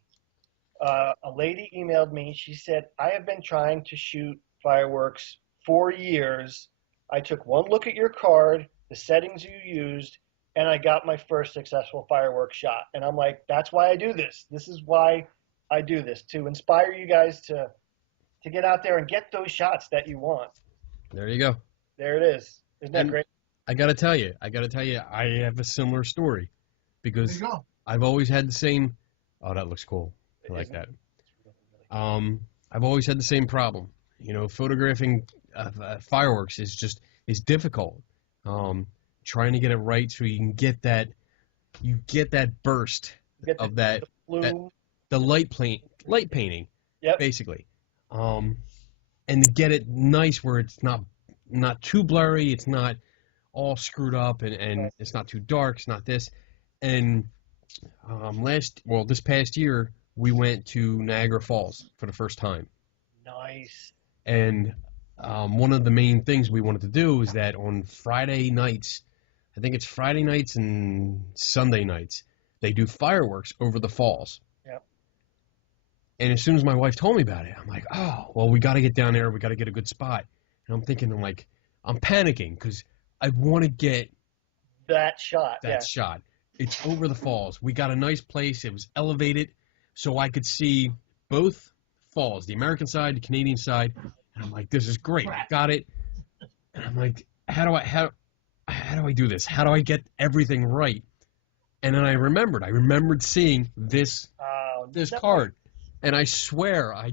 A lady emailed me. She said, I have been trying to shoot fireworks for years. I took one look at your card, the settings you used, and I got my first successful fireworks shot. And I'm like, that's why I do this. This is why I do this, to inspire you guys to get out there and get those shots that you want. There you go. There it is. Isn't that great? I gotta tell you, I have a similar story because There you go. I've always had the same. Oh, that looks cool. I like that. I've always had the same problem. Photographing fireworks is difficult. Trying to get it right so you get that burst Get of that bloom. the light painting, Yep. basically, and to get it nice where it's not too blurry, it's not all screwed up, and it's not too dark, it's not this. And this past year we went to Niagara Falls for the first time. Nice. And one of the main things we wanted to do is that on Friday nights, I think it's Friday nights and Sunday nights, they do fireworks over the falls. Yep. And as soon as my wife told me about it, I'm like, oh, well, we got to get down there. We got to get a good spot. And I'm panicking because I want to get that shot. shot. It's over the falls. We got a nice place. It was elevated, so I could see both falls, the American side, the Canadian side. And I'm like, this is great. I got it. And I'm like, how do I do this? How do I get everything right? And then I remembered seeing this card. And I swear I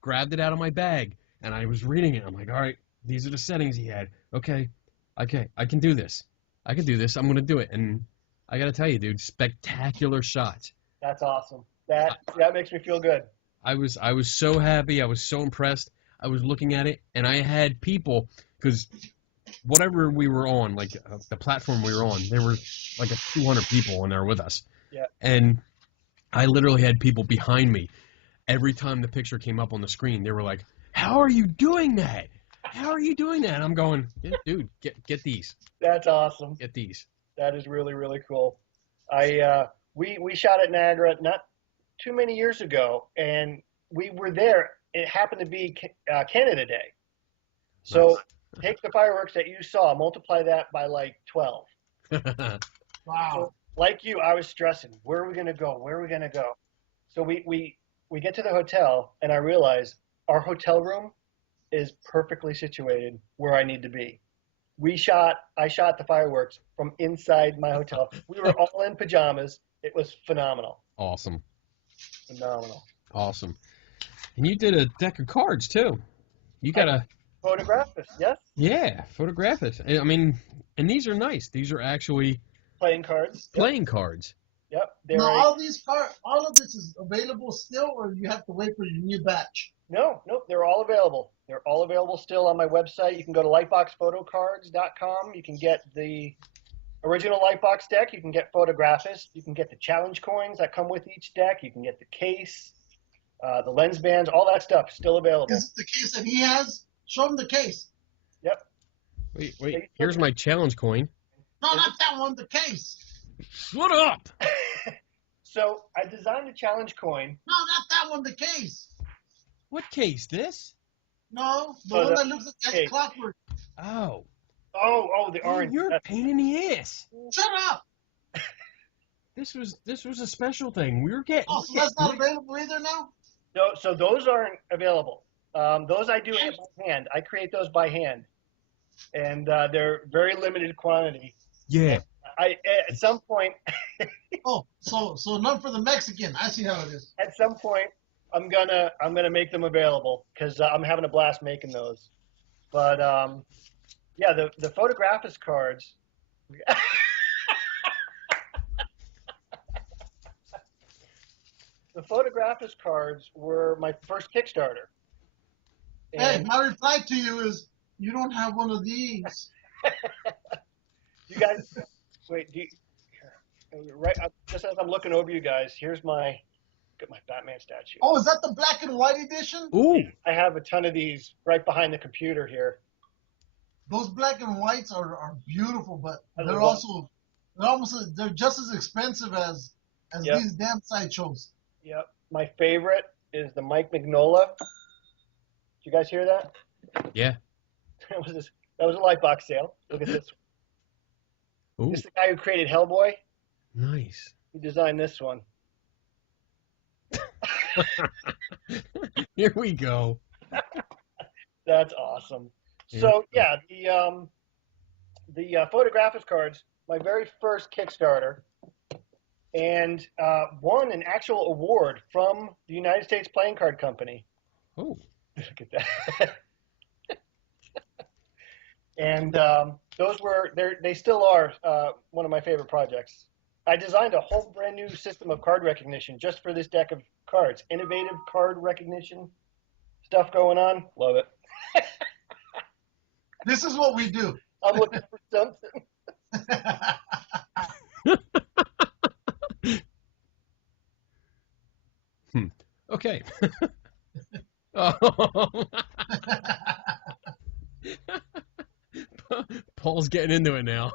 grabbed it out of my bag and I was reading it. I'm like, all right, these are the settings he had. Okay, I can do this. I'm going to do it. And I got to tell you, dude, spectacular shots. That's awesome. That makes me feel good. I was so happy. I was so impressed. I was looking at it, and I had people, because whatever we were on, like the platform we were on, there were like 200 people in there with us. Yeah. And I literally had people behind me. Every time the picture came up on the screen, they were like, how are you doing that? How are you doing that? And I'm going, yeah, dude, get these. That's awesome. Get these. That is really, really cool. We shot at Niagara not too many years ago, and we were there. It happened to be Canada Day. So take the fireworks that you saw, multiply that by 12. Wow. So, like you, I was stressing. Where are we going to go? Where are we going to go? So we get to the hotel, and I realize our hotel room is perfectly situated where I need to be. I shot the fireworks from inside my hotel. We were all in pajamas. It was phenomenal. Awesome. Phenomenal. Awesome. And you did a deck of cards, too. You got a... Photographist, yes? Yeah, photographist. I mean, and these are nice. These are actually... Playing cards. Playing cards. Yep. Now, all of this is available still, or you have to wait for your new batch? No, they're all available. They're all available still on my website. You can go to lightboxphotocards.com. You can get the original Lightbox deck. You can get photographist. You can get the challenge coins that come with each deck. You can get the case. the lens bands, all that stuff is still available. Is it the case that he has? Show him the case. Yep. Wait. Here's my challenge coin. No, not that one. The case. Shut up! So I designed a challenge coin. No, not that one. The case. What case? This? No, the one that looks like clockwork. Oh. Oh, the orange. You're a pain in the ass. Shut up. This was a special thing. We were getting. Oh, so that's not available either now? No, so those aren't available. Those I do by hand. I create those by hand, and they're very limited quantity. Yeah. At some point. Oh, so none for the Mexican. I see how it is. At some point, I'm gonna make them available because I'm having a blast making those. But yeah, the Photographus cards. The Photographus cards were my first Kickstarter. Hey, my reply to you is, you don't have one of these. You guys, wait. Right, just as I'm looking over you guys, here's my Batman statue. Oh, is that the black and white edition? Ooh. I have a ton of these right behind the computer here. Those black and whites are beautiful, but they're just as expensive as these damn sideshows. Yep. My favorite is the Mike Mignola. Did you guys hear that? Yeah. That was a Lightbox sale. Look at this. Ooh. This is the guy who created Hellboy. Nice. He designed this one. Here we go. That's awesome. So yeah, the Photographus cards, my very first Kickstarter, and won an actual award from the United States Playing Card Company. Oh. Look at that. And they still are one of my favorite projects. I designed a whole brand new system of card recognition just for this deck of cards. Innovative card recognition stuff going on. Love it. This is what we do. I'm looking for something. Okay. Oh. Paul's getting into it now.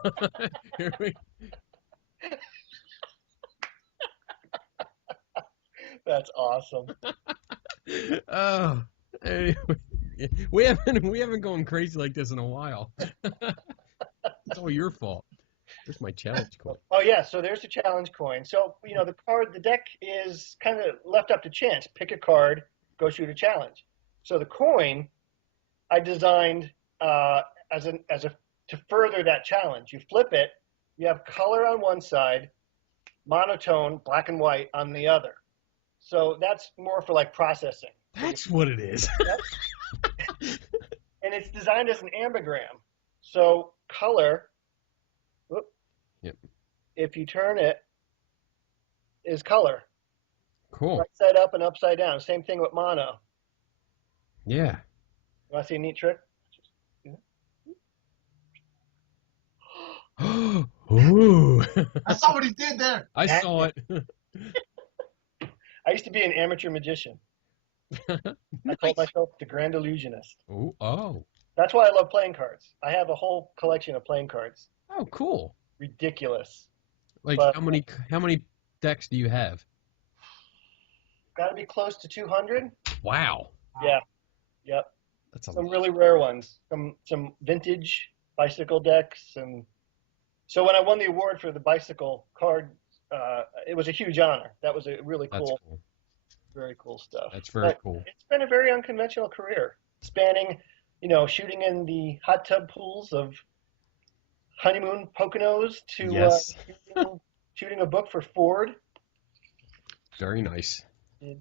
Here we. That's awesome. Oh, anyway, we haven't gone crazy like this in a while. It's all your fault. There's my challenge coin. Oh yeah, so there's the challenge coin. So the deck is kind of left up to chance. Pick a card, go shoot a challenge. So the coin, I designed to further that challenge. You flip it, you have color on one side, monotone, black and white on the other. So that's more for like processing. That's what it is. And it's designed as an ambigram. So color, yep. If you turn it, is color. Cool. Right side up and upside down. Same thing with mono. Yeah. You want to see a neat trick? Ooh. I saw what he did there. I saw it. I used to be an amateur magician. I called myself the Grand Illusionist. Ooh, oh. That's why I love playing cards. I have a whole collection of playing cards. Oh, cool. Ridiculous. Like But- how many decks do you have? Got to be close to 200. Wow. Yeah. Yep. That's a Some lot. really rare ones. Some vintage bicycle decks, and so when I won the award for the bicycle card, it was a huge honor. That was a really That's cool, cool. very cool stuff. That's very But cool. It's been a very unconventional career, spanning, shooting in the hot tub pools of honeymoon Poconos to Yes. shooting a book for Ford. Very nice. Yep.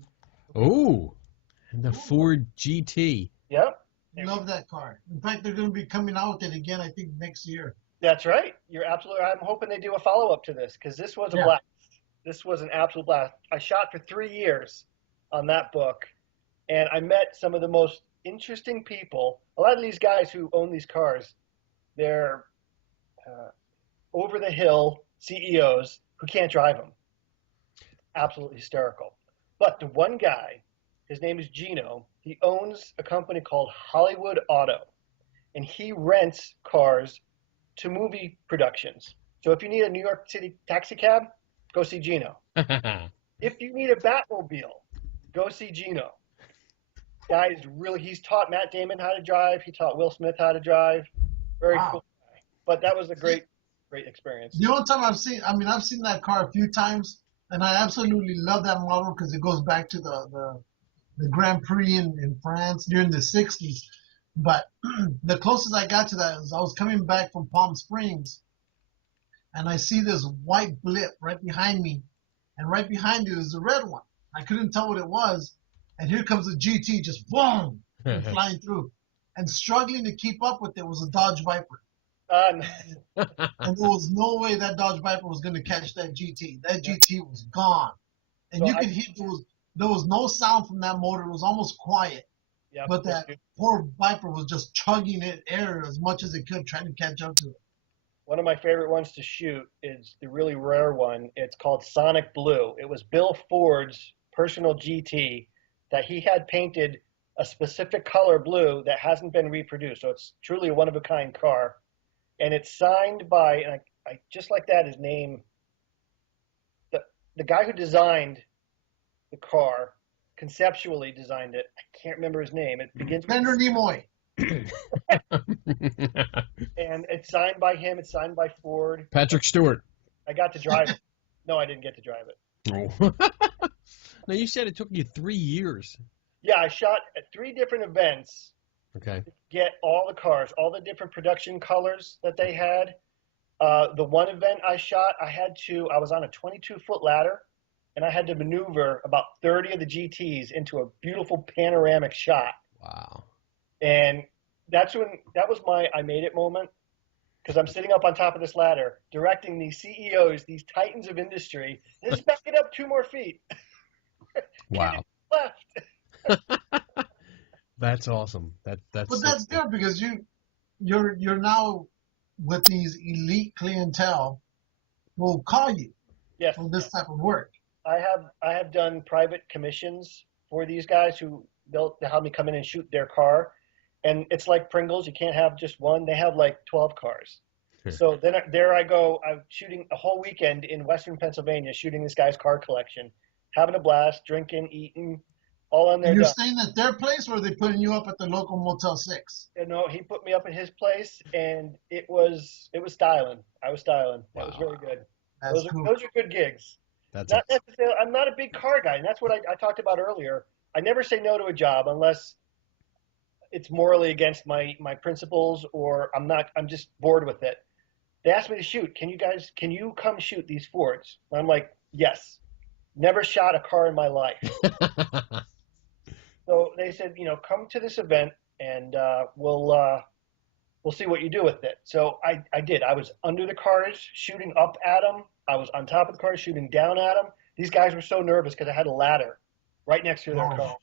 Oh, and the Ford GT. Love that card. In fact, they're going to be coming out with it again, I think, next year. That's right. You're absolutely right. I'm hoping they do a follow-up to this because this was a Yeah. blast. This was an absolute blast. I shot for 3 years on that book, and I met some of the most interesting people. A lot of these guys who own these cars, they're over-the-hill CEOs who can't drive them. Absolutely hysterical. But the one guy His name is Gino. He owns a company called Hollywood Auto, and he rents cars to movie productions. So if you need a New York City taxi cab, go see Gino. If you need a Batmobile, go see Gino. Guy is really, he's taught Matt Damon how to drive. He taught Will Smith how to drive. Very cool guy. But that was a great experience. The only time I've seen that car a few times, and I absolutely love that model because it goes back to the Grand Prix in France during the 60s. But the closest I got to that is I was coming back from Palm Springs, and I see this white blip right behind me, and right behind it is a red one. I couldn't tell what it was, and here comes a GT just boom, flying through. And struggling to keep up with it was a Dodge Viper. And there was no way that Dodge Viper was going to catch that GT. That GT was gone. And so you could hear there was no sound from that motor. It was almost quiet. Yep, but that poor Viper was just chugging it air as much as it could, trying to catch up to it. One of my favorite ones to shoot is the really rare one. It's called Sonic Blue. It was Bill Ford's personal GT that he had painted a specific color blue that hasn't been reproduced. So it's truly a one-of-a-kind car. And it's signed by, and I just like that, his name, the guy who designed the car, conceptually designed it. I can't remember his name. It begins with Leonard Nimoy. And it's signed by him. It's signed by Ford. Patrick Stewart. I got to drive it. No, I didn't get to drive it. Oh. Now, you said it took you 3 years. Yeah, I shot at 3 different events. Okay. To get all the cars, all the different production colors that they had. The one event I shot, I was on a 22-foot ladder, and I had to maneuver about 30 of the GTs into a beautiful panoramic shot. Wow. And that was my I made it moment, because I'm sitting up on top of this ladder directing these CEOs, these titans of industry. Just back it up 2 more feet. Wow. Left. That's awesome. But that's good because you're now with these elite clientele who will call you for this type of work. I have done private commissions for these guys who they'll have me come in and shoot their car, and it's like Pringles. You can't have just one. They have like 12 cars. So then there I go. I'm shooting a whole weekend in Western Pennsylvania, shooting this guy's car collection, having a blast, drinking, eating. All on their and you're staying at their place, or are they putting you up at the local Motel 6? No, he put me up at his place, and it was styling. I was styling. That was very good. Those are good gigs. I'm not a big car guy, and that's what I talked about earlier. I never say no to a job unless it's morally against my principles, or I'm just bored with it. They asked me to shoot. Can you come shoot these Fords? And I'm like, yes. Never shot a car in my life. So they said, come to this event, and we'll see what you do with it. So I did. I was under the cars shooting up at them. I was on top of the cars shooting down at them. These guys were so nervous because I had a ladder right next to their car.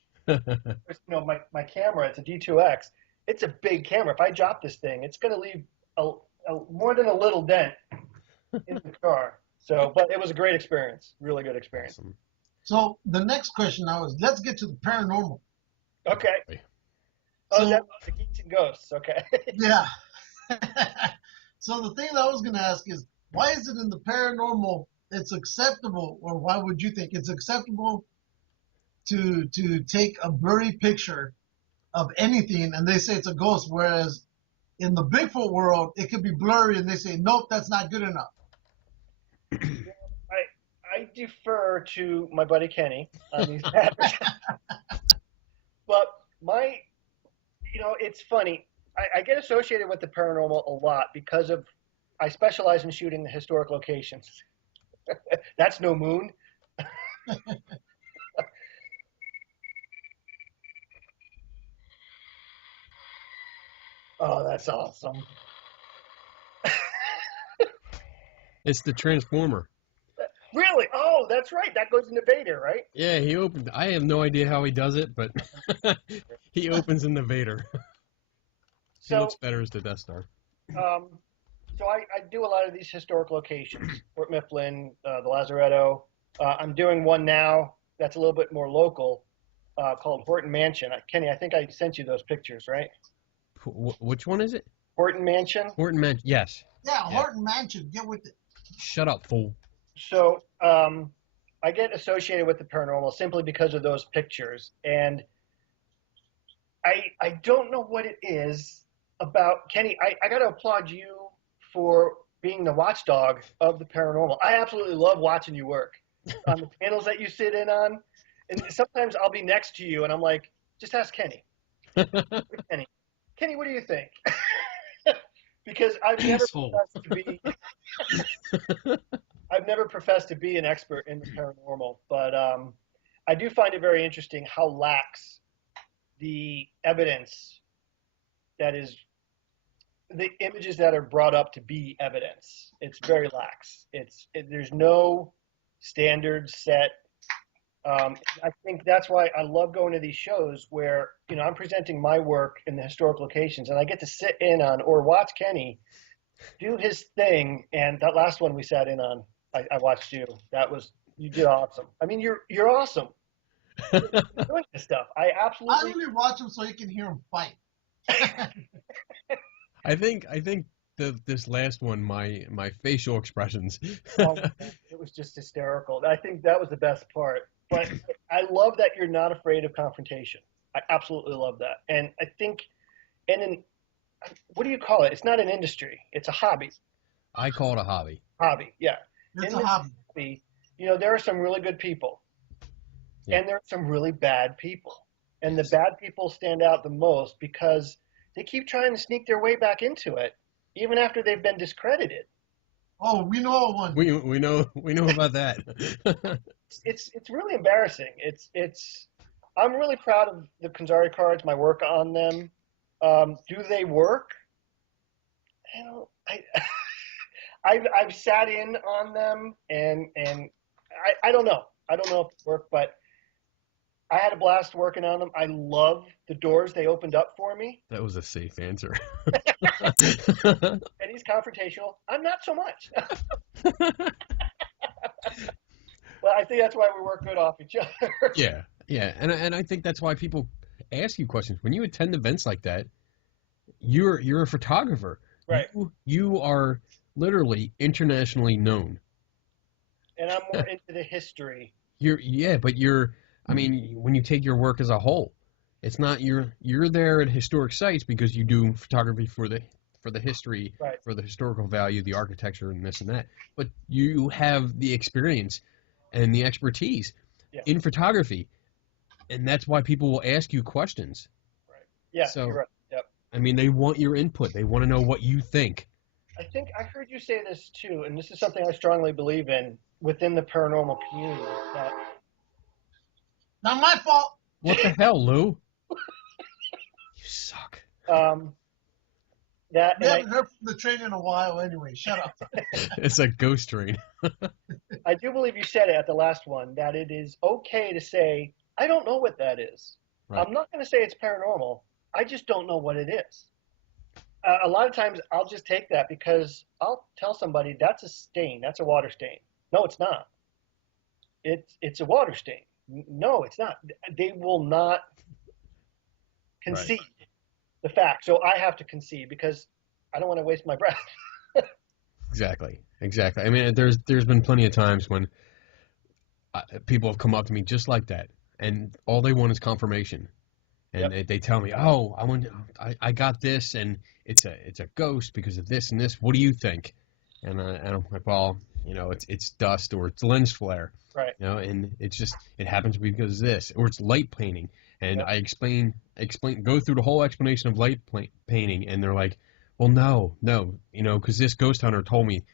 My camera, it's a D2X. It's a big camera. If I drop this thing, it's going to leave more than a little dent in the car. So, but it was a great experience. Really good experience. Awesome. So the next question now is, let's get to the paranormal. Okay. Oh, that's the Geeks and Ghosts. Okay. Yeah. So the thing that I was going to ask is, why is it in the paranormal it's acceptable, or why would you think it's acceptable to take a blurry picture of anything and they say it's a ghost, whereas in the Bigfoot world it could be blurry and they say, nope, that's not good enough? I defer to my buddy Kenny on these matters. But it's funny. I get associated with the paranormal a lot because I specialize in shooting historic locations. That's no moon. Oh, that's awesome. It's the Transformer. Really? Oh, that's right. That goes in the Vader, right? Yeah, he opened. I have no idea how he does it, but he opens in the Vader. He looks better as the Death Star. So I do a lot of these historic locations, Fort Mifflin, the Lazaretto. I'm doing one now that's a little bit more local. called Horton Mansion. Kenny, I think I sent you those pictures, right? Which one is it? Horton Mansion. Horton Mansion. Yes. Yeah, Horton Mansion. Get with it. Shut up, fool. So I get associated with the paranormal simply because of those pictures, and I don't know what it is about Kenny. I got to applaud you for being the watchdog of the paranormal. I absolutely love watching you work on the panels that you sit in on, and sometimes I'll be next to you, and I'm like, just ask Kenny. Kenny, what do you think? Because I've never professed to be an expert in the paranormal, but I do find it very interesting how lax the evidence that is, the images that are brought up to be evidence. It's very lax. There's no standards set. I think that's why I love going to these shows where, I'm presenting my work in the historic locations, and I get to sit in on or watch Kenny do his thing. And that last one we sat in on, I watched you. You did awesome. I mean, you're awesome. You're doing this stuff. I only watch him so you can hear him fight. I think this last one, my facial expressions. It was just hysterical. I think that was the best part. But I love that you're not afraid of confrontation. I absolutely love that. And I think, what do you call it? It's not an industry. It's a hobby. I call it a hobby. Hobby, yeah. It's a hobby. There are some really good people. Yeah. And there are some really bad people. And the bad people stand out the most because they keep trying to sneak their way back into it, even after they've been discredited. Oh, we know one. We know about that. It's really embarrassing. I'm really proud of the Konxari cards, my work on them. Do they work? I've sat in on them and I don't know. I don't know if it worked, but I had a blast working on them. I love the doors they opened up for me. That was a safe answer. And he's confrontational. I'm not so much. Well, I think that's why we work good off each other. Yeah. And I think that's why people ask you questions. When you attend events like that, you're a photographer. Right. You are literally internationally known. And I'm more into the history. When you take your work as a whole, it's not you're there at historic sites because you do photography for the history, right, for the historical value, the architecture, and this and that. But you have the experience and the expertise in photography, and that's why people will ask you questions. Right. Yeah. So, you're right. Yep. I mean, they want your input. They want to know what you think. I think I heard you say this too, and this is something I strongly believe in within the paranormal community. That not my fault. What the hell, Lou? You suck. We haven't heard from the train in a while anyway. Shut up. It's a ghost train. I do believe you said it at the last one, that it is okay to say, I don't know what that is. Right. I'm not going to say it's paranormal. I just don't know what it is. A lot of times I'll just take that because I'll tell somebody that's a stain. That's a water stain. No, it's not. It's a water stain. No, it's not. They will not concede the fact. So I have to concede because I don't want to waste my breath. Exactly. I mean, there's been plenty of times when people have come up to me just like that, and all they want is confirmation. And they tell me, "Oh, I got this, and it's a ghost because of this and this. What do you think?" And I'm like, "Well, it's dust or it's lens flare, right? And it happens because of this, or it's light painting." And I explain, go through the whole explanation of light painting, and they're like, "Well, no, because this ghost hunter told me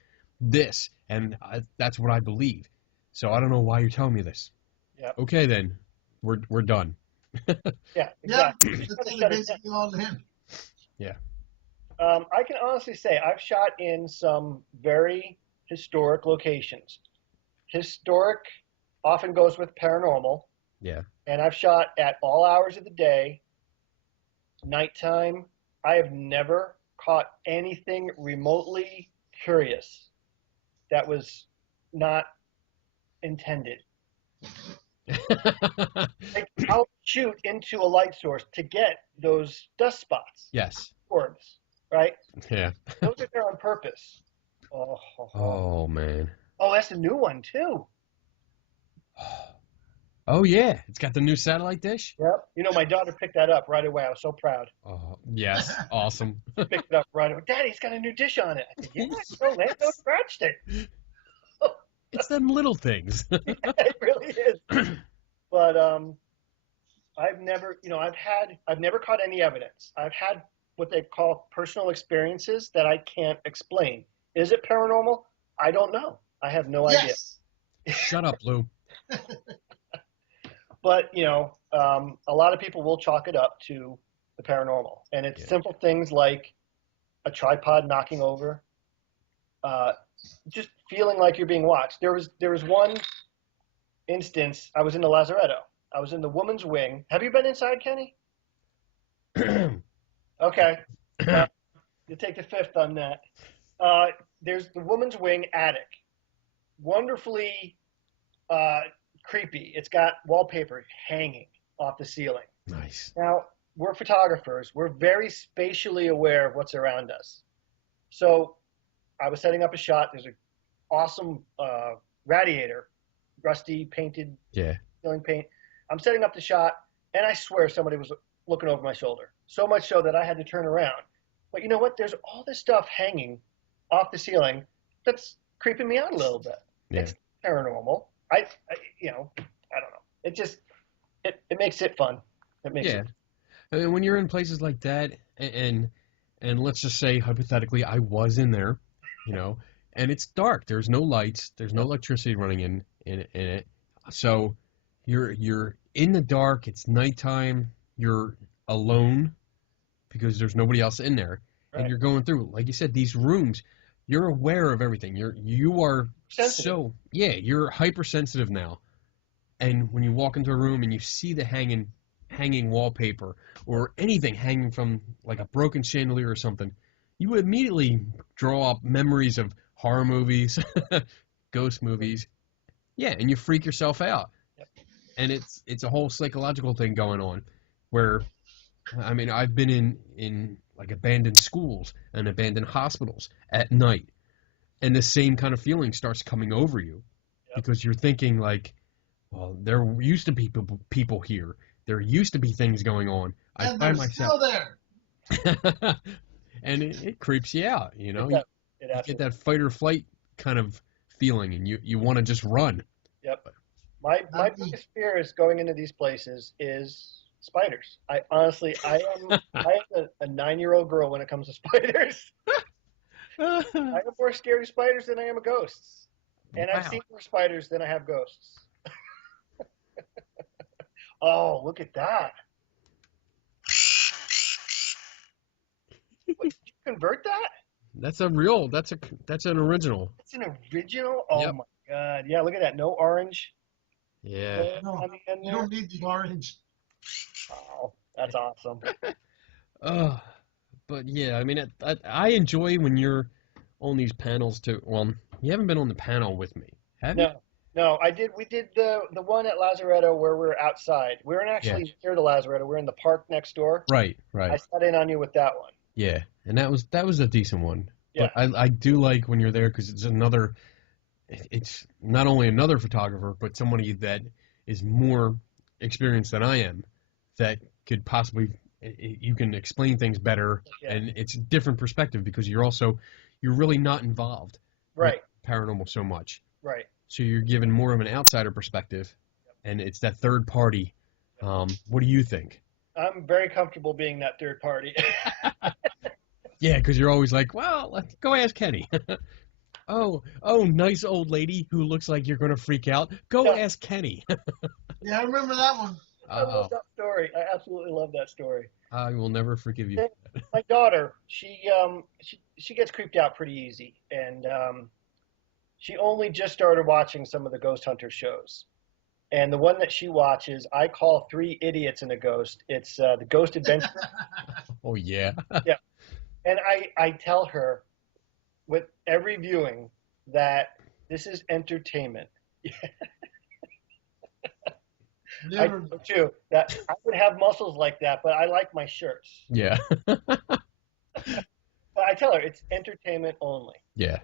this, and that's what I believe. So I don't know why you're telling me this." Yeah. Okay, then we're done. Yeah, exactly. Yeah, basically all in. Yeah. I can honestly say I've shot in some very historic locations. Historic often goes with paranormal. Yeah. And I've shot at all hours of the day, nighttime. I have never caught anything remotely curious that was not intended. Like, I'll shoot into a light source to get those dust spots, Yes. orbs, right? Yeah. Those are there on purpose. Oh, Oh man. oh, that's a new one too. Oh yeah, it's got the new satellite dish. Yep. You know, my daughter picked that up right away. I was so proud. Oh yes, awesome. Picked it up right away. Daddy's got a new dish on it. I said, yeah, so Lando scratched it. It's them little things. It really is. But I've never, I've never caught any evidence. I've had what they call personal experiences that I can't explain. Is it paranormal? I don't know. I have no idea. Shut up, Lou. But a lot of people will chalk it up to the paranormal, and it's simple things like a tripod knocking over, just feeling like you're being watched. There was one instance. I was in the Lazaretto. I was in the woman's wing. Have you been inside, Kenny? Okay. You take the fifth on that. There's the woman's wing attic. Wonderfully creepy. It's got wallpaper hanging off the ceiling. Nice. Now, we're photographers. We're very spatially aware of what's around us. So I was setting up a shot. There's an awesome radiator, rusty painted ceiling paint. I'm setting up the shot, and I swear somebody was looking over my shoulder. So much so that I had to turn around. But you know what? There's all this stuff hanging off the ceiling that's creeping me out a little bit. Yeah. It's paranormal. I don't know. It just it makes it fun. It makes it. I mean, when you're in places like that, and let's just say hypothetically, I was in there, and it's dark. There's no lights. There's no electricity running in it. So you're in the dark. It's nighttime. You're alone because there's nobody else in there, Right. and you're going through, like you said, these rooms. You're aware of everything. You are Sensitive. you're hypersensitive now. And when you walk into a room and you see the hanging wallpaper or anything hanging from like a broken chandelier or something, you would immediately draw up memories of horror movies, ghost movies. Yeah, and you freak yourself out. Yep. And it's a whole psychological thing going on where, I mean, I've been in like abandoned schools and abandoned hospitals at night, and the same kind of feeling starts coming over you because you're thinking like, well, there used to be people here. There used to be things going on. And I they're find myself still there. and it creeps you out, It You get that fight or flight kind of feeling, and you want to just run. Yep. My biggest fear is going into these places is spiders. I am a 9-year-old girl when it comes to spiders. I am more scared of spiders than I am of ghosts. And I've seen more spiders than I have ghosts. Oh, look at that. What, did you convert that? That's an original. It's an original? Oh my God. Yeah, look at that. No orange. Yeah. No, you don't need the orange. Oh, that's awesome. But yeah, I mean, I enjoy when you're on these panels too. Well, you haven't been on the panel with me, have you? No, I did. We did the one at Lazaretto where we were outside. We weren't actually near the Lazaretto. We were in the park next door. Right. I sat in on you with that one. Yeah, and that was a decent one. Yeah. But I do like when you're there because it's not only another photographer, but somebody that is more experienced than I am that could possibly, you can explain things better, and it's a different perspective because you're really not involved with paranormal so much. Right. So you're given more of an outsider perspective, and it's that third party. What do you think? I'm very comfortable being that third party. Yeah, because you're always like, well, let's go ask Kenny. Oh, nice old lady who looks like you're going to freak out. Go ask Kenny. Yeah, I remember that one. I love that story. I absolutely love that story. I will never forgive you. My daughter, she gets creeped out pretty easy, and she only just started watching some of the ghost hunter shows. And the one that she watches, I call 3 Idiots and a Ghost. It's the Ghost Adventure. Oh, yeah. Yeah. And I tell her with every viewing that this is entertainment. I do too. That I would have muscles like that, but I like my shirts. Yeah. But I tell her it's entertainment only. Yeah.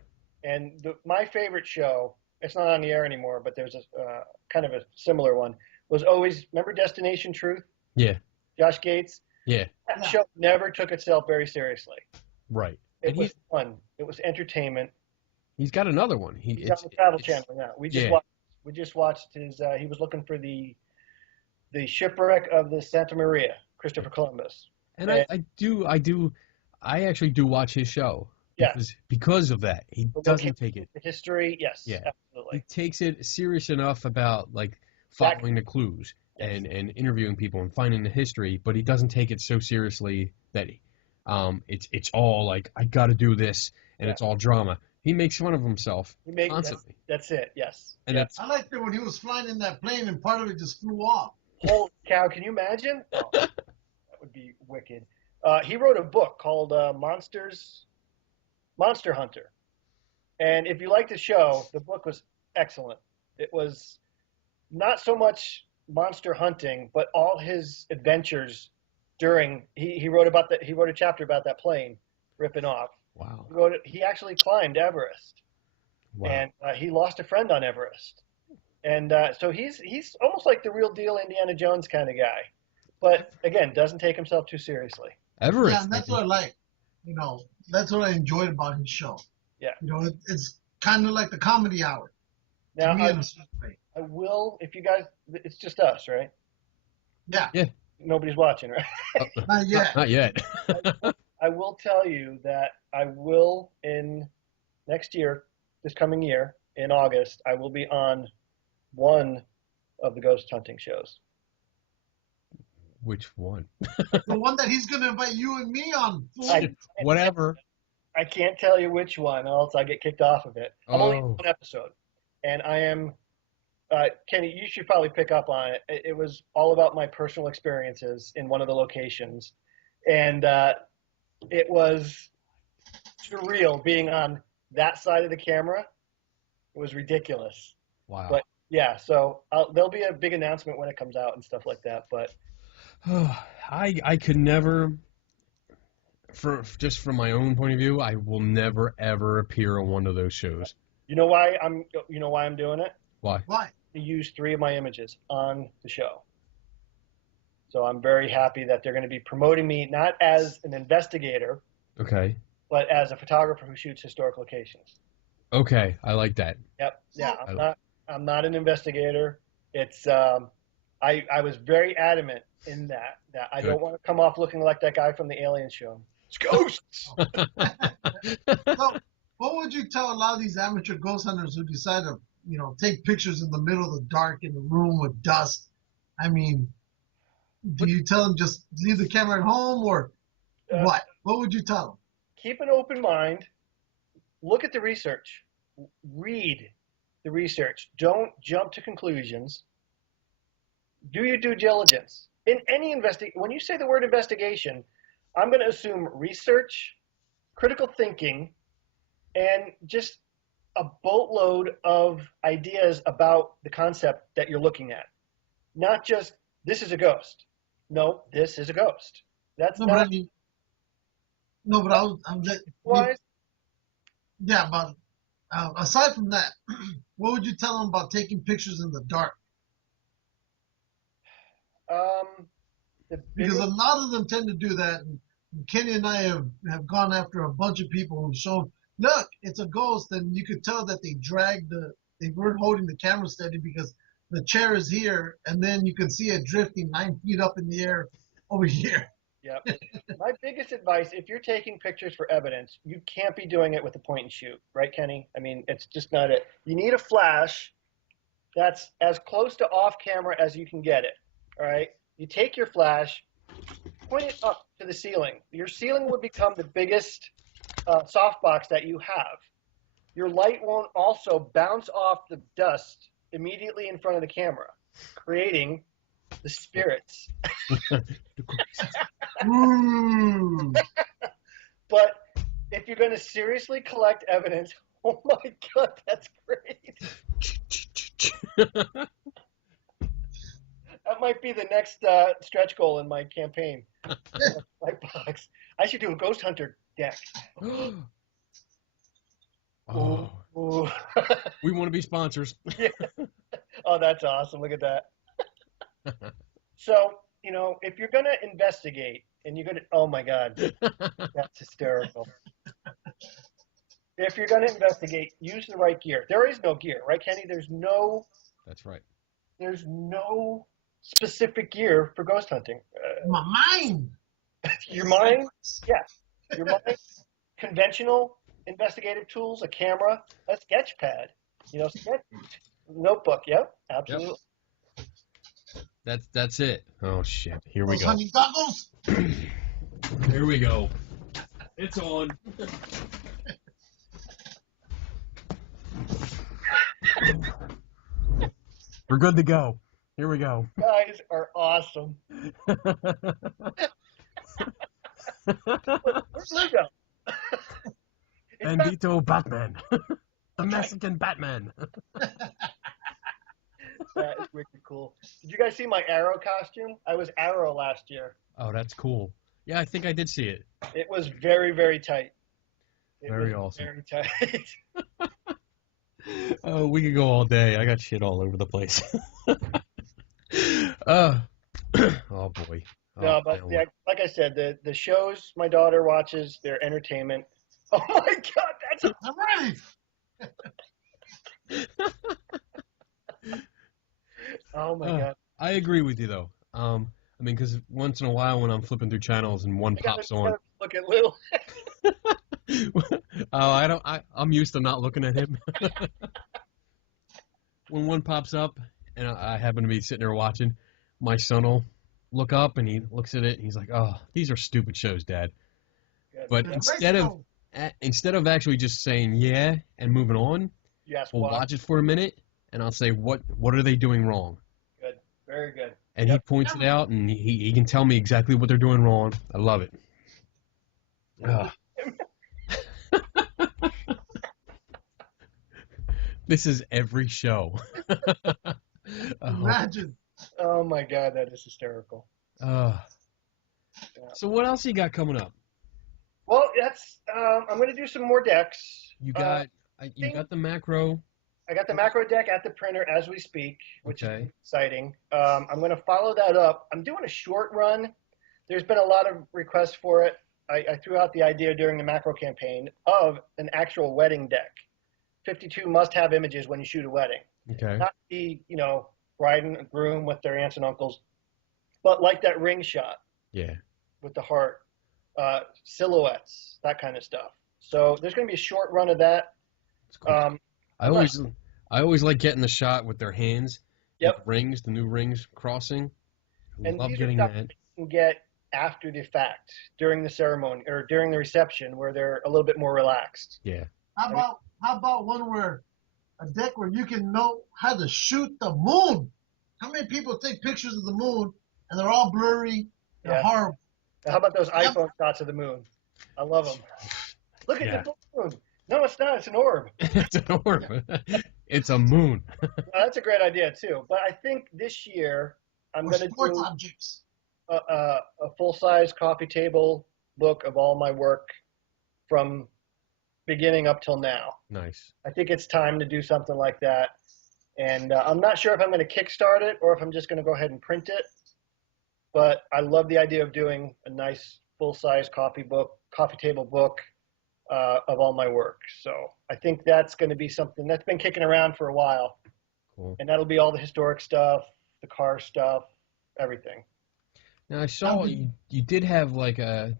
And my favorite show, it's not on the air anymore, but there's a kind of a similar one, was always, remember Destination Truth? Yeah. Josh Gates? Yeah. That show never took itself very seriously. Right. It was fun. It was entertainment. He's got another one. He's on the Travel Channel now. We just watched his, he was looking for the shipwreck of the Santa Maria, Christopher Columbus. And I actually do watch his show. Because of that. He doesn't take it. The history, yes, absolutely. He takes it serious enough about like following the clues and interviewing people and finding the history, but he doesn't take it so seriously that it's all like, I got to do this, and it's all drama. He makes fun of himself constantly. That's it, yes. And I liked it when he was flying in that plane and part of it just flew off. Holy cow, can you imagine? Oh, that would be wicked. He wrote a book called Monster Hunter. And if you like the show, the book was excellent. It was not so much monster hunting, but all his adventures during, he wrote a chapter about that plane ripping off. Wow. He actually climbed Everest. Wow. And he lost a friend on Everest. And so he's almost like the real deal Indiana Jones kind of guy. But again, doesn't take himself too seriously. Everest. Yeah, and that's what I like. You know, that's what I enjoyed about his show. Yeah. You know, it's kind of like the comedy hour. Now, I will, if you guys, it's just us, right? Yeah. Yeah. Nobody's watching, right? Not yet. Not yet. I will tell you that I will, in next year, this coming year, in August, I will be on one of the ghost hunting shows. Which one? The one that he's going to invite you and me on. Whatever. I can't tell you which one, else I get kicked off of it. I'm only on one episode. And I am, Kenny, you should probably pick up on it. It was all about my personal experiences in one of the locations. And it was surreal being on that side of the camera. It was ridiculous. Wow. But yeah, so there'll be a big announcement when it comes out and stuff like that. But I could never, just from my own point of view, I will never ever appear on one of those shows. You know why I'm doing it? Why? To use 3 of my images on the show. So I'm very happy that they're going to be promoting me not as an investigator, okay, but as a photographer who shoots historic locations. Okay, I like that. Yep. Yeah, I'm not an investigator. It's I was very adamant in that I don't want to come off looking like that guy from the Alien show. It's ghosts. So, what would you tell a lot of these amateur ghost hunters who decide to, you know, take pictures in the middle of the dark in a room with dust? I mean, do you tell them just leave the camera at home, or what? What would you tell them? Keep an open mind. Look at the research. Read the research. Don't jump to conclusions. Do your due diligence. In any when you say the word investigation, I'm going to assume research, critical thinking, and just a boatload of ideas about the concept that you're looking at. Not just, this is a ghost. No, this is a ghost. That's no, not... but I mean, no, but I'm just... Yeah, but aside from that, what would you tell them about taking pictures in the dark? Because a lot of them tend to do that. And Kenny and I have gone after a bunch of people who've shown, look, it's a ghost, and you could tell that they weren't holding the camera steady because the chair is here, and then you can see it drifting 9 feet up in the air over here. Yep. My biggest advice, if you're taking pictures for evidence, you can't be doing it with a point and shoot, right, Kenny? I mean, it's just not it. You need a flash that's as close to off camera as you can get it, all right? You take your flash, point it up to the ceiling. Your ceiling would become the biggest softbox that you have. Your light won't also bounce off the dust immediately in front of the camera, creating the spirits. But if you're going to seriously collect evidence, oh my God, that's great. might be the next stretch goal in my campaign. Lightbox. I should do a ghost hunter deck. Oh, Ooh. we want to be sponsors. Yeah. Oh, that's awesome. Look at that. So, if you're going to investigate and you're going to, oh my God, that's hysterical. If you're going to investigate, use the right gear. There is no gear, right, Kenny? That's right. There's no specific gear for ghost hunting. My mind. Your mind? Yeah. Your mind. Conventional investigative tools, a camera, a sketch pad, notebook. Yep, absolutely. Yep. That's it. Oh shit! Here we go. Hunting goggles. Here we go. It's on. We're good to go. Here we go. Guys are awesome. Where's Lego? Bandito Batman. The Mexican Batman. That is wicked cool. Did you guys see my Arrow costume? I was Arrow last year. Oh, that's cool. Yeah, I think I did see it. It was very, very tight. Very awesome. Very tight. Oh, we could go all day. I got shit all over the place. Oh boy. No, but yeah, like I said, the shows my daughter watches, they're entertainment. Oh my God, that's I'm ready. Oh my God. I agree with you though. I mean, because once in a while when I'm flipping through channels and one pops on. Look at Lou. Oh, I'm used to not looking at him. When one pops up and I happen to be sitting there watching, my son will look up and he looks at it and he's like, "Oh, these are stupid shows, Dad." Good. But instead of actually just saying yeah and moving on, we'll watch it for a minute and I'll say, what are they doing wrong? Good. Very good. And he points it out and he can tell me exactly what they're doing wrong. I love it. This is every show. Imagine. Oh my God, that is hysterical. So what else you got coming up? Well, I'm going to do some more decks. You got the macro. I got the macro deck at the printer as we speak, which is exciting. I'm going to follow that up. I'm doing a short run. There's been a lot of requests for it. I threw out the idea during the macro campaign of an actual wedding deck. 52 must-have images when you shoot a wedding. Okay. Not the, bride and groom with their aunts and uncles, but like that ring shot. Yeah. With the heart, silhouettes, that kind of stuff. So there's going to be a short run of that. Cool. I always like getting the shot with their hands. Yep. With rings, the new rings crossing. I love these getting are stuff that. You can get after the fact, during the ceremony or during the reception, where they're a little bit more relaxed. Yeah. How about one where a deck where you can know how to shoot the moon? How many people take pictures of the moon and they're all blurry? They're horrible. How about those iPhone shots of the moon? I love them. Look at the moon. No, it's not. It's an orb. It's an orb. It's a moon. That's a great idea too. But I think this year I'm going to do objects. A full-size coffee table book of all my work from beginning up till now. Nice. I think it's time to do something like that. And I'm not sure if I'm going to kickstart it or if I'm just going to go ahead and print it. But I love the idea of doing a nice full-size coffee table book of all my work. So I think that's going to be something that's been kicking around for a while. Cool. And that'll be all the historic stuff, the car stuff, everything. Now I saw you did have like I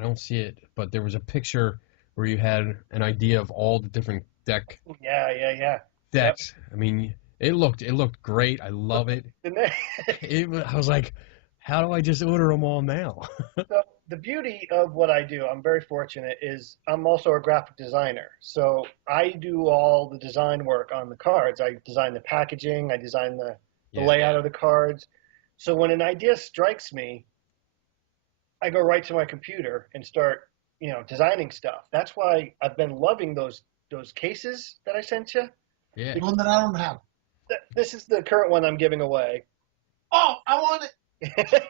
don't see it, but there was a picture where you had an idea of all the different decks. Yeah. Decks. Yep. I mean, it looked great. I love it. Didn't I was like, how do I just order them all now? So the beauty of what I do, I'm very fortunate, is I'm also a graphic designer. So I do all the design work on the cards. I design the packaging. I design the layout of the cards. So when an idea strikes me, I go right to my computer and start, designing stuff. That's why I've been loving those cases that I sent you. Yeah. The one that I don't have. This is the current one I'm giving away. Oh, I want it.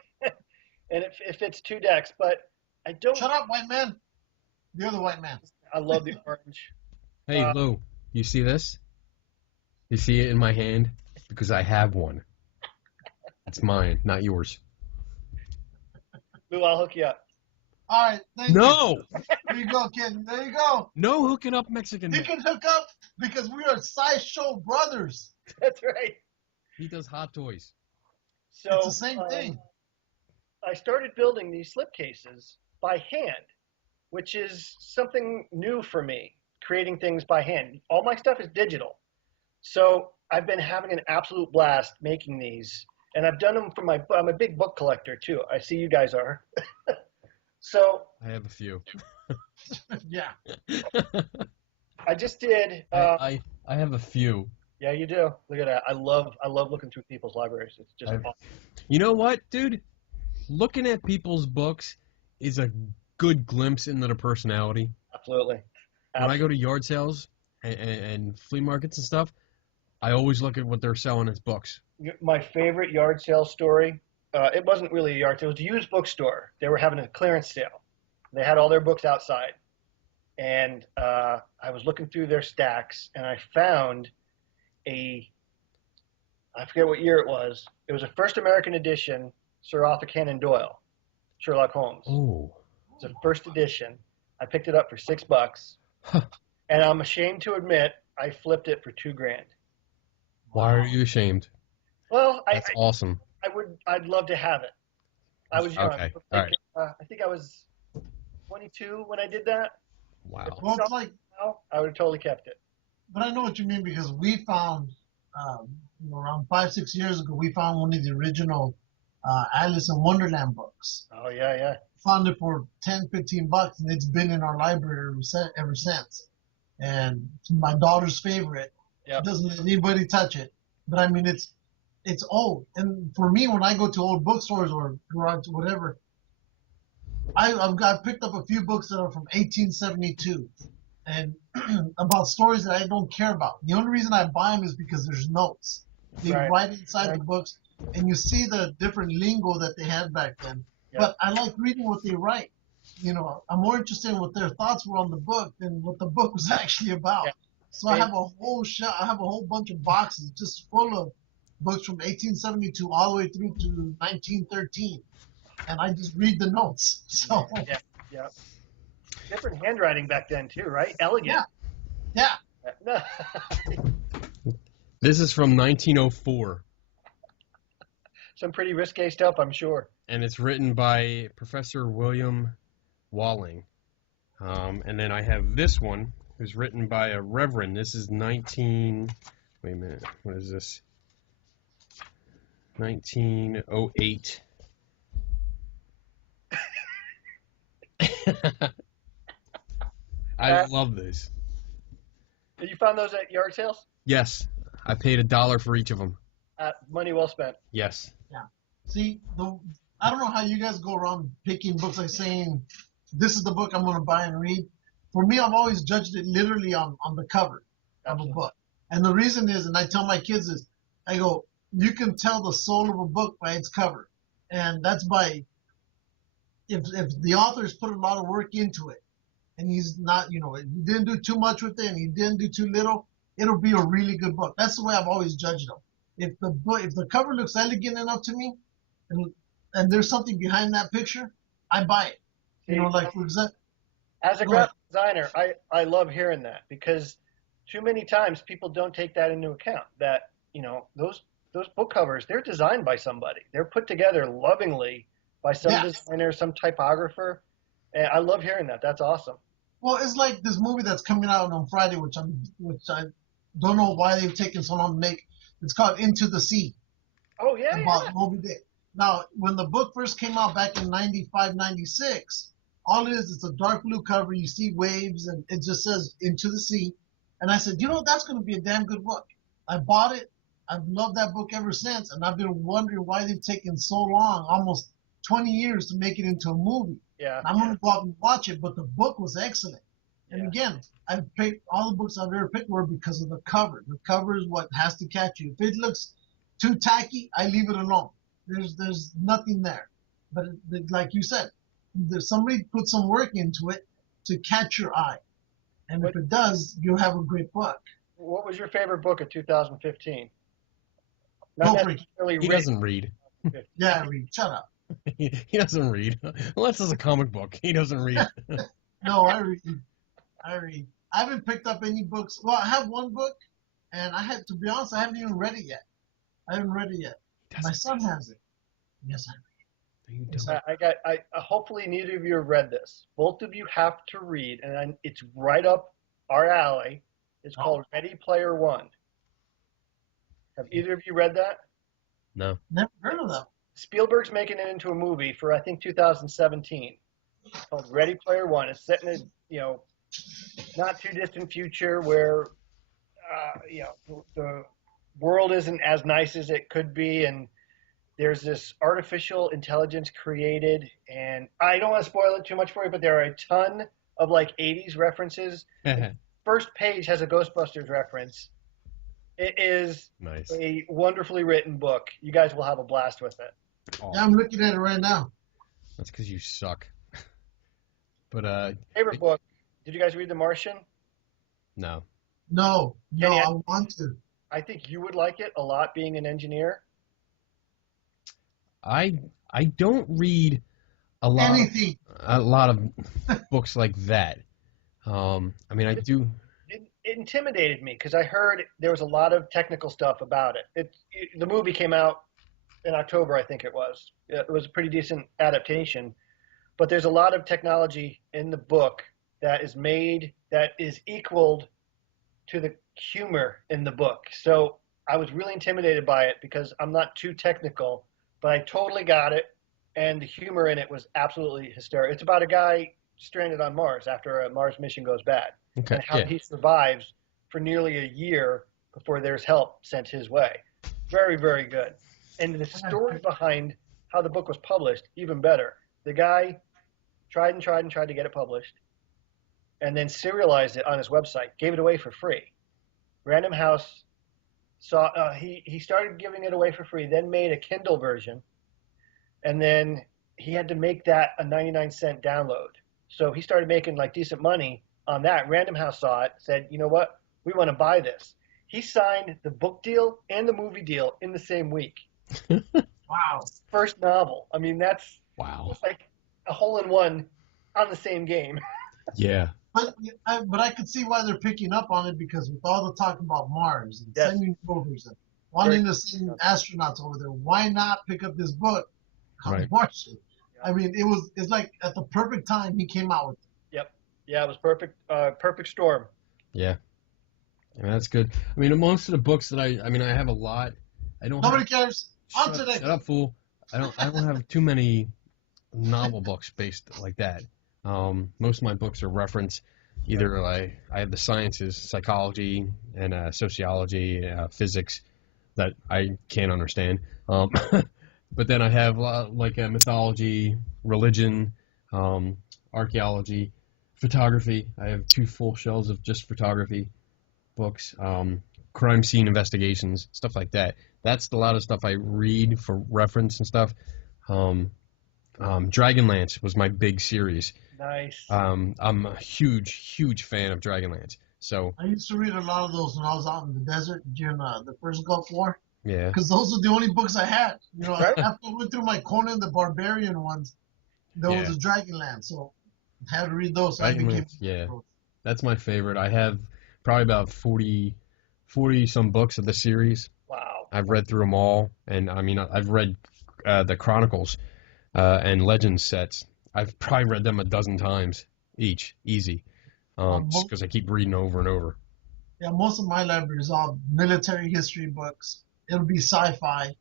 And it fits 2 decks, but I don't. Shut up, white man. You're the white man. I love the orange. Hey, Lou, you see this? You see it in my hand? Because I have one. It's mine, not yours. Lou, I'll hook you up. All right, thank you. No! There you go, kid. There you go. No hooking up Mexican He man. can hook up because we are sideshow brothers. That's right. He does hot toys. So It's the same thing. I started building these slipcases by hand, which is something new for me, creating things by hand. All my stuff is digital. So I've been having an absolute blast making these. And I've done them for I'm a big book collector too. I see you guys are. So I have a few. Yeah. I just did. I have a few. Yeah, you do. Look at that. I love looking through people's libraries. It's just awesome. You know what, dude? Looking at people's books is a good glimpse into their personality. Absolutely. When I go to yard sales and flea markets and stuff, I always look at what they're selling as books. My favorite yard sale story, it wasn't really a yard sale, it was a used bookstore. They were having a clearance sale. They had all their books outside. And I was looking through their stacks, and I found I forget what year it was. It was a first American edition, Sir Arthur Conan Doyle, Sherlock Holmes. Oh. It's a first edition. I picked it up for $6. And I'm ashamed to admit I flipped it for $2,000. Why are you ashamed? Well, That's awesome. I'd love to have it. I was young. Okay. All right. I think I was 22 when I did that. Wow. Well, it's like, I would have totally kept it. but I know what you mean because we found, around 5-6 years ago, we found one of the original Alice in Wonderland books. Oh yeah. Found it for $10-15, and it's been in our library ever since. And it's my daughter's favorite. Yep. She doesn't let anybody touch it. But I mean, it's old. And for me, when I go to old bookstores or garage, whatever, I've picked up a few books that are from 1872 and about stories that I don't care about. The only reason I buy them is because there's notes. They write inside the books, and you see the different lingo that they had back then. Yep. But I like reading what they write. I'm more interested in what their thoughts were on the book than what the book was actually about. Yeah. So I have a whole bunch of boxes just full of books from 1872 all the way through to 1913, and I just read the notes. So Yeah. Different handwriting back then too, right? Elegant. yeah. No. This is from 1904, Some pretty risque stuff, I'm sure. and it's written by Professor William Walling. And then I have this one, who's written by a reverend. This is wait a minute, what is this? 1908. I love this. You found those at yard sales? Yes, I paid $1 for each of them. Money well spent. Yes. See, I don't know how you guys go around picking books like saying, this is the book I'm going to buy and read. For me, I've always judged it literally on the cover of a book. And the reason is, and I tell my kids is, I go, you can tell the soul of a book by its cover. And that's by, if the author's put a lot of work into it, and he's not, he didn't do too much with it, and he didn't do too little, it'll be a really good book. That's the way I've always judged them. If the cover looks elegant enough to me, and there's something behind that picture, I buy it. Like for example, as a graphic designer, I love hearing that because too many times people don't take that into account. That those book covers, they're designed by somebody. They're put together lovingly by some designer, some typographer, and I love hearing that. That's awesome. Well, it's like this movie that's coming out on Friday, which I don't know why they've taken so long to make. It's called Into the Sea. Oh yeah, about Moby Dick. Now, when the book first came out back in 95, 96, all it is, it's a dark blue cover. You see waves, and it just says Into the Sea. And I said, that's going to be a damn good book. I bought it. I've loved that book ever since, and I've been wondering why they've taken so long, almost 20 years, to make it into a movie. Yeah. I'm going to go out and watch it, but the book was excellent. And again, I've picked all the books I've ever picked were because of the cover. The cover is what has to catch you. If it looks too tacky, I leave it alone. There's nothing there. But like you said, there's somebody put some work into it to catch your eye, and if it does, you'll have a great book. What was your favorite book of 2015? Go Not for it. necessarily He doesn't read. Yeah, Reed, shut up. He doesn't read. Unless it's a comic book. He doesn't read. No, I read. I haven't picked up any books. Well, I have one book, and to be honest, I haven't even read it yet. My son has it. Yes, I read. You don't. Hopefully neither of you have read this. Both of you have to read, and it's right up our alley. It's called Ready Player One. Have either of you read that? No. Never heard of them. Spielberg's making it into a movie for, I think, 2017. It's called Ready Player One. It's set in a, not too distant future where, the world isn't as nice as it could be, and there's this artificial intelligence created, and I don't want to spoil it too much for you, but there are a ton of like 80s references. First page has a Ghostbusters reference. It is nice. A wonderfully written book. You guys will have a blast with it. Oh, Yeah, I'm looking at it right now. that's because you suck. But Favorite book? Did you guys read The Martian? no. No, Kenny, I want to. I think you would like it a lot, being an engineer. I don't read a lot. Anything. A lot of books like that. I mean, I do. It intimidated me because I heard there was a lot of technical stuff about it. The movie came out in October, I think it was. It was a pretty decent adaptation, but there's a lot of technology in the book that is equaled to the humor in the book. So I was really intimidated by it because I'm not too technical, but I totally got it, and the humor in it was absolutely hysterical. It's about a guy stranded on Mars after a Mars mission goes bad, and how he survives for nearly a year before there's help sent his way. Very, very good. And the story behind how the book was published, even better. The guy tried to get it published, and then serialized it on his website, gave it away for free. Random House saw he started giving it away for free, then made a Kindle version, and then he had to make that a 99-cent download. So he started making like decent money on that. Random House saw it, said, "You know what? We want to buy this." He signed the book deal and the movie deal in the same week. Wow. First novel. I mean, that's like a hole-in-one on the same game. Yeah. But I could see why they're picking up on it, because with all the talk about Mars and sending rovers and wanting to send astronauts over there, why not pick up this book called Martian? I mean, it's like at the perfect time he came out with it. Yep. Yeah, it was perfect. Perfect storm. Yeah. Yeah, that's good. I mean, most of the books that I have a lot. Nobody cares. On to Shut up, fool. I don't have too many novel books based like that. Most of my books are reference. Either I have the sciences, psychology, and sociology, physics that I can't understand. But then I have like mythology, religion, archaeology, photography. I have 2 full shelves of just photography books, crime scene investigations, stuff like that. That's a lot of stuff I read for reference and stuff. Dragonlance was my big series. Nice. I'm a huge fan of Dragonlance. So I used to read a lot of those when I was out in the desert during the first Gulf War. Yeah. Because those are the only books I had. After I went through my Conan the Barbarian ones, there was a Dragonlance, so I had to read those. Dragonlance, that's my favorite. I have probably about 40 some books of the series. Wow. I've read through them all, and I mean, I've read the Chronicles and Legends sets. I've probably read them a dozen times each, easy, just because I keep reading over and over. Yeah, most of my library is all military history books. It'll be sci-fi.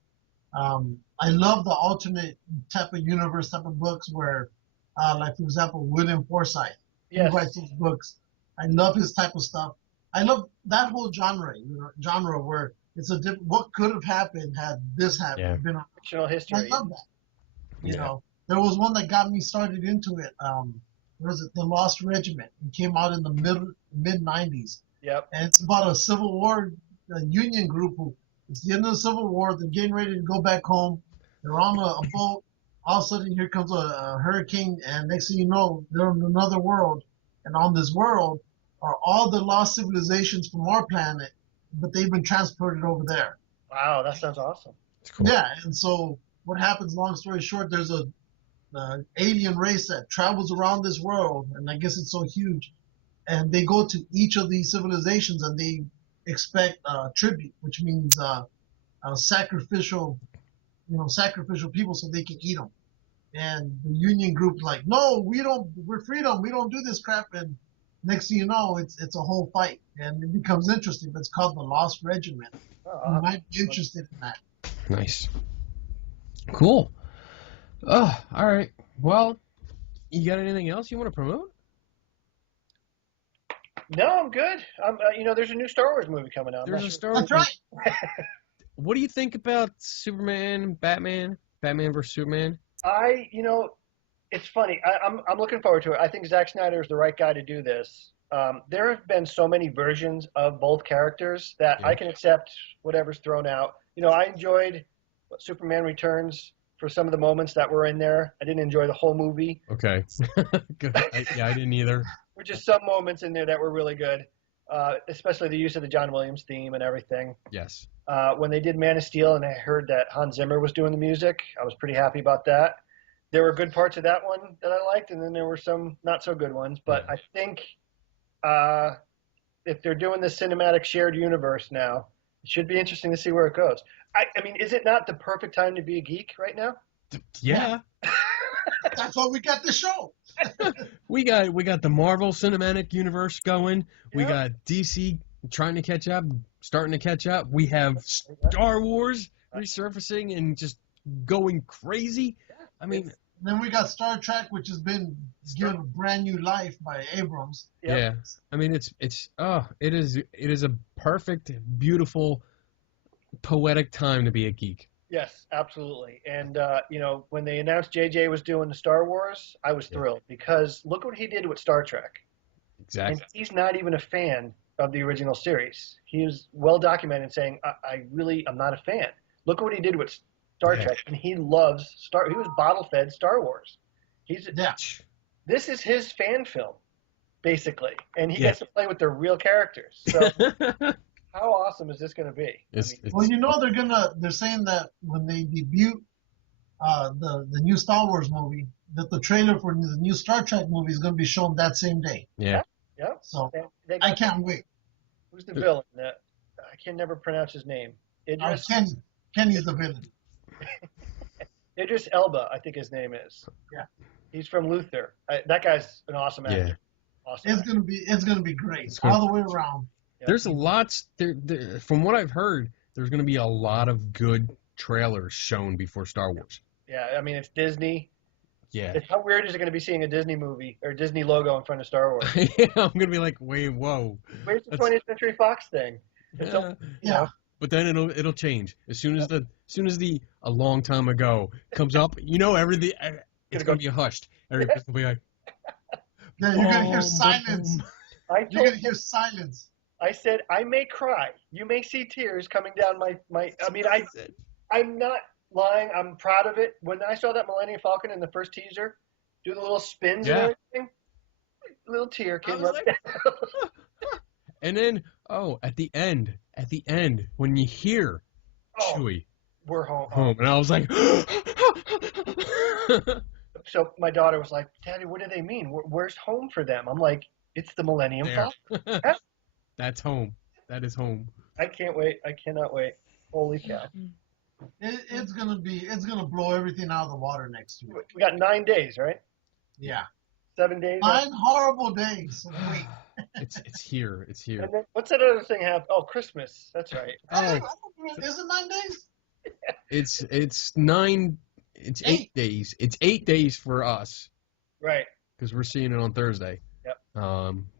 I love the alternate type of universe type of books where, like for example, William Forsythe. Yes. He writes those books. I love his type of stuff. I love that whole genre where it's what could have happened had this happened. Yeah. Fictional history. I love that. You know, there was one that got me started into it. What was it? The Lost Regiment. It came out in the mid 90s. Yep. And it's about a Civil War Union group who, it's the end of the Civil War. They're getting ready to go back home. They're on a boat. All of a sudden, here comes a hurricane, and next thing you know, they're in another world. And on this world are all the lost civilizations from our planet, but they've been transported over there. Wow, that sounds awesome. Cool. Yeah, and so what happens, long story short, there's a alien race that travels around this world, and I guess it's so huge, and they go to each of these civilizations and they expect tribute, which means sacrificial people so they can eat them. And the Union group's like, no, we're freedom, we don't do this crap. And next thing you know, it's a whole fight, and it becomes interesting. It's called the Lost Regiment. You might be interested in that. Nice. Cool. Oh, all right. Well, you got anything else you want to promote? No, I'm good. There's a new Star Wars movie coming out. There's a Star Wars. That's right. What do you think about Superman, Batman versus Superman? It's funny. I'm looking forward to it. I think Zack Snyder is the right guy to do this. There have been so many versions of both characters that I can accept whatever's thrown out. I enjoyed Superman Returns for some of the moments that were in there. I didn't enjoy the whole movie. Okay. Good. I didn't either. There were just some moments in there that were really good, especially the use of the John Williams theme and everything. Yes. When they did Man of Steel and I heard that Hans Zimmer was doing the music, I was pretty happy about that. There were good parts of that one that I liked, and then there were some not so good ones. But I think if they're doing this cinematic shared universe now, it should be interesting to see where it goes. I mean, is it not the perfect time to be a geek right now? Yeah. That's why we got the show. we got the Marvel Cinematic Universe going. We got DC trying to catch up, starting to catch up. We have Star Wars resurfacing and just going crazy. I mean, then we got Star Trek, which has been given a brand new life by Abrams. Yeah. I mean, it is a perfect, beautiful, poetic time to be a geek. Yes, absolutely. And when they announced JJ was doing the Star Wars, I was thrilled because look what he did with Star Trek. Exactly. And he's not even a fan of the original series. He was well documented saying, I'm not a fan. Look what he did with Star Trek, and he loves he was bottle fed Star Wars. This is his fan film, basically, and he gets to play with the real characters. So how awesome is this going to be? Well, they're saying that when they debut the new Star Wars movie, that the trailer for the new Star Trek movie is going to be shown that same day. Yeah. So I can't wait. Who's the villain? I can never pronounce his name. Kenny's the villain. Idris Elba, I think his name is. Yeah. He's from Luther. That guy's an awesome actor. Yeah. Awesome. It's gonna be great all the way around. Yeah. There's lots there. From what I've heard, there's going to be a lot of good trailers shown before Star Wars. Yeah, I mean it's Disney. Yeah. How weird is it going to be seeing a Disney movie or Disney logo in front of Star Wars? Yeah, I'm going to be like, wait, whoa. Where's the 20th Century Fox thing? Yeah. But then it'll change as soon as a long time ago comes up. Everything. It's going to be hushed. Everybody's going to be like. Yeah, you're going to hear silence. You're going to hear silence. I said, I may cry. You may see tears coming down my. I mean, I'm not lying. I'm proud of it. When I saw that Millennium Falcon in the first teaser, do the little spins and everything, a little tear came up. And then, at the end, when you hear Chewie, we're home. And I was like, so my daughter was like, Daddy, what do they mean? Where's home for them? I'm like, it's the Millennium Falcon. That's home. That is home. I can't wait. I cannot wait. Holy cow. It's gonna blow everything out of the water next year. We got 9 days, right? Yeah. 7 days. 9 horrible days. So wait. It's here. It's here. And then, what's that other thing have? Oh, Christmas. That's right. Is it 9 days? It's 9. It's 8 days. It's 8 days for us. Right. Because we're seeing it on Thursday. Yep.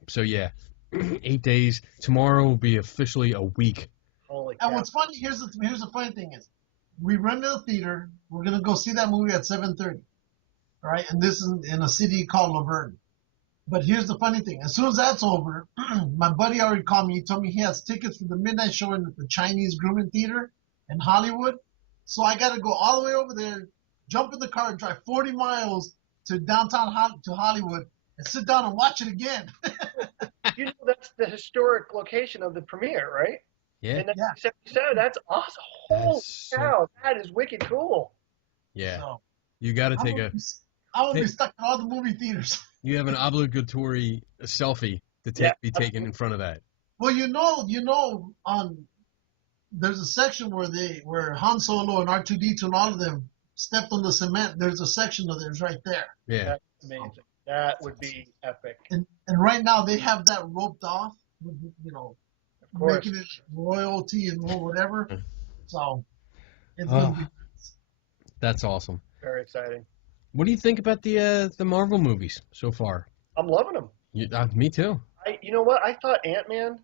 So yeah, 8 days. Tomorrow will be officially a week. Holy cow. And what's funny, here's the funny thing is, we rented a theater. We're gonna go see that movie at 7:30. All right, and this is in a city called Laverne. But here's the funny thing: as soon as that's over, my buddy already called me. He told me he has tickets for the midnight showing at the Chinese Grooming Theater in Hollywood. So I got to go all the way over there, jump in the car, and drive 40 miles to downtown to Hollywood, and sit down and watch it again. You know, that's the historic location of the premiere, right? Yeah. In 1977. That's awesome. Holy cow, that is wicked cool. Yeah. So, You got to take I will be stuck in all the movie theaters. You have an obligatory selfie to be taken in front of that. Well, there's a section where Han Solo and R2D2 and all of them stepped on the cement. There's a section of theirs right there. Yeah. That's amazing. That would be epic. And right now they have that roped off, making it royalty and whatever. So it's gonna be. That's awesome. Very exciting. What do you think about the Marvel movies so far? I'm loving them. Me too. You know what? I thought Ant-Man,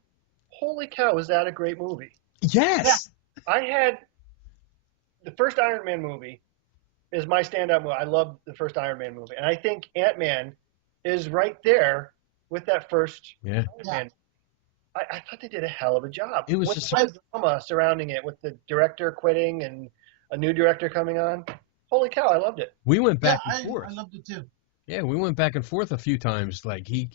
holy cow, was that a great movie? Yes. Yeah. I had the first Iron Man movie is my standout movie. I love the first Iron Man movie. And I think Ant-Man is right there with that first Iron Man. I thought they did a hell of a job. It was with just the drama surrounding it, with the director quitting and a new director coming on. Holy cow, I loved it. We went back and forth. I loved it too. Yeah, we went back and forth a few times. Like he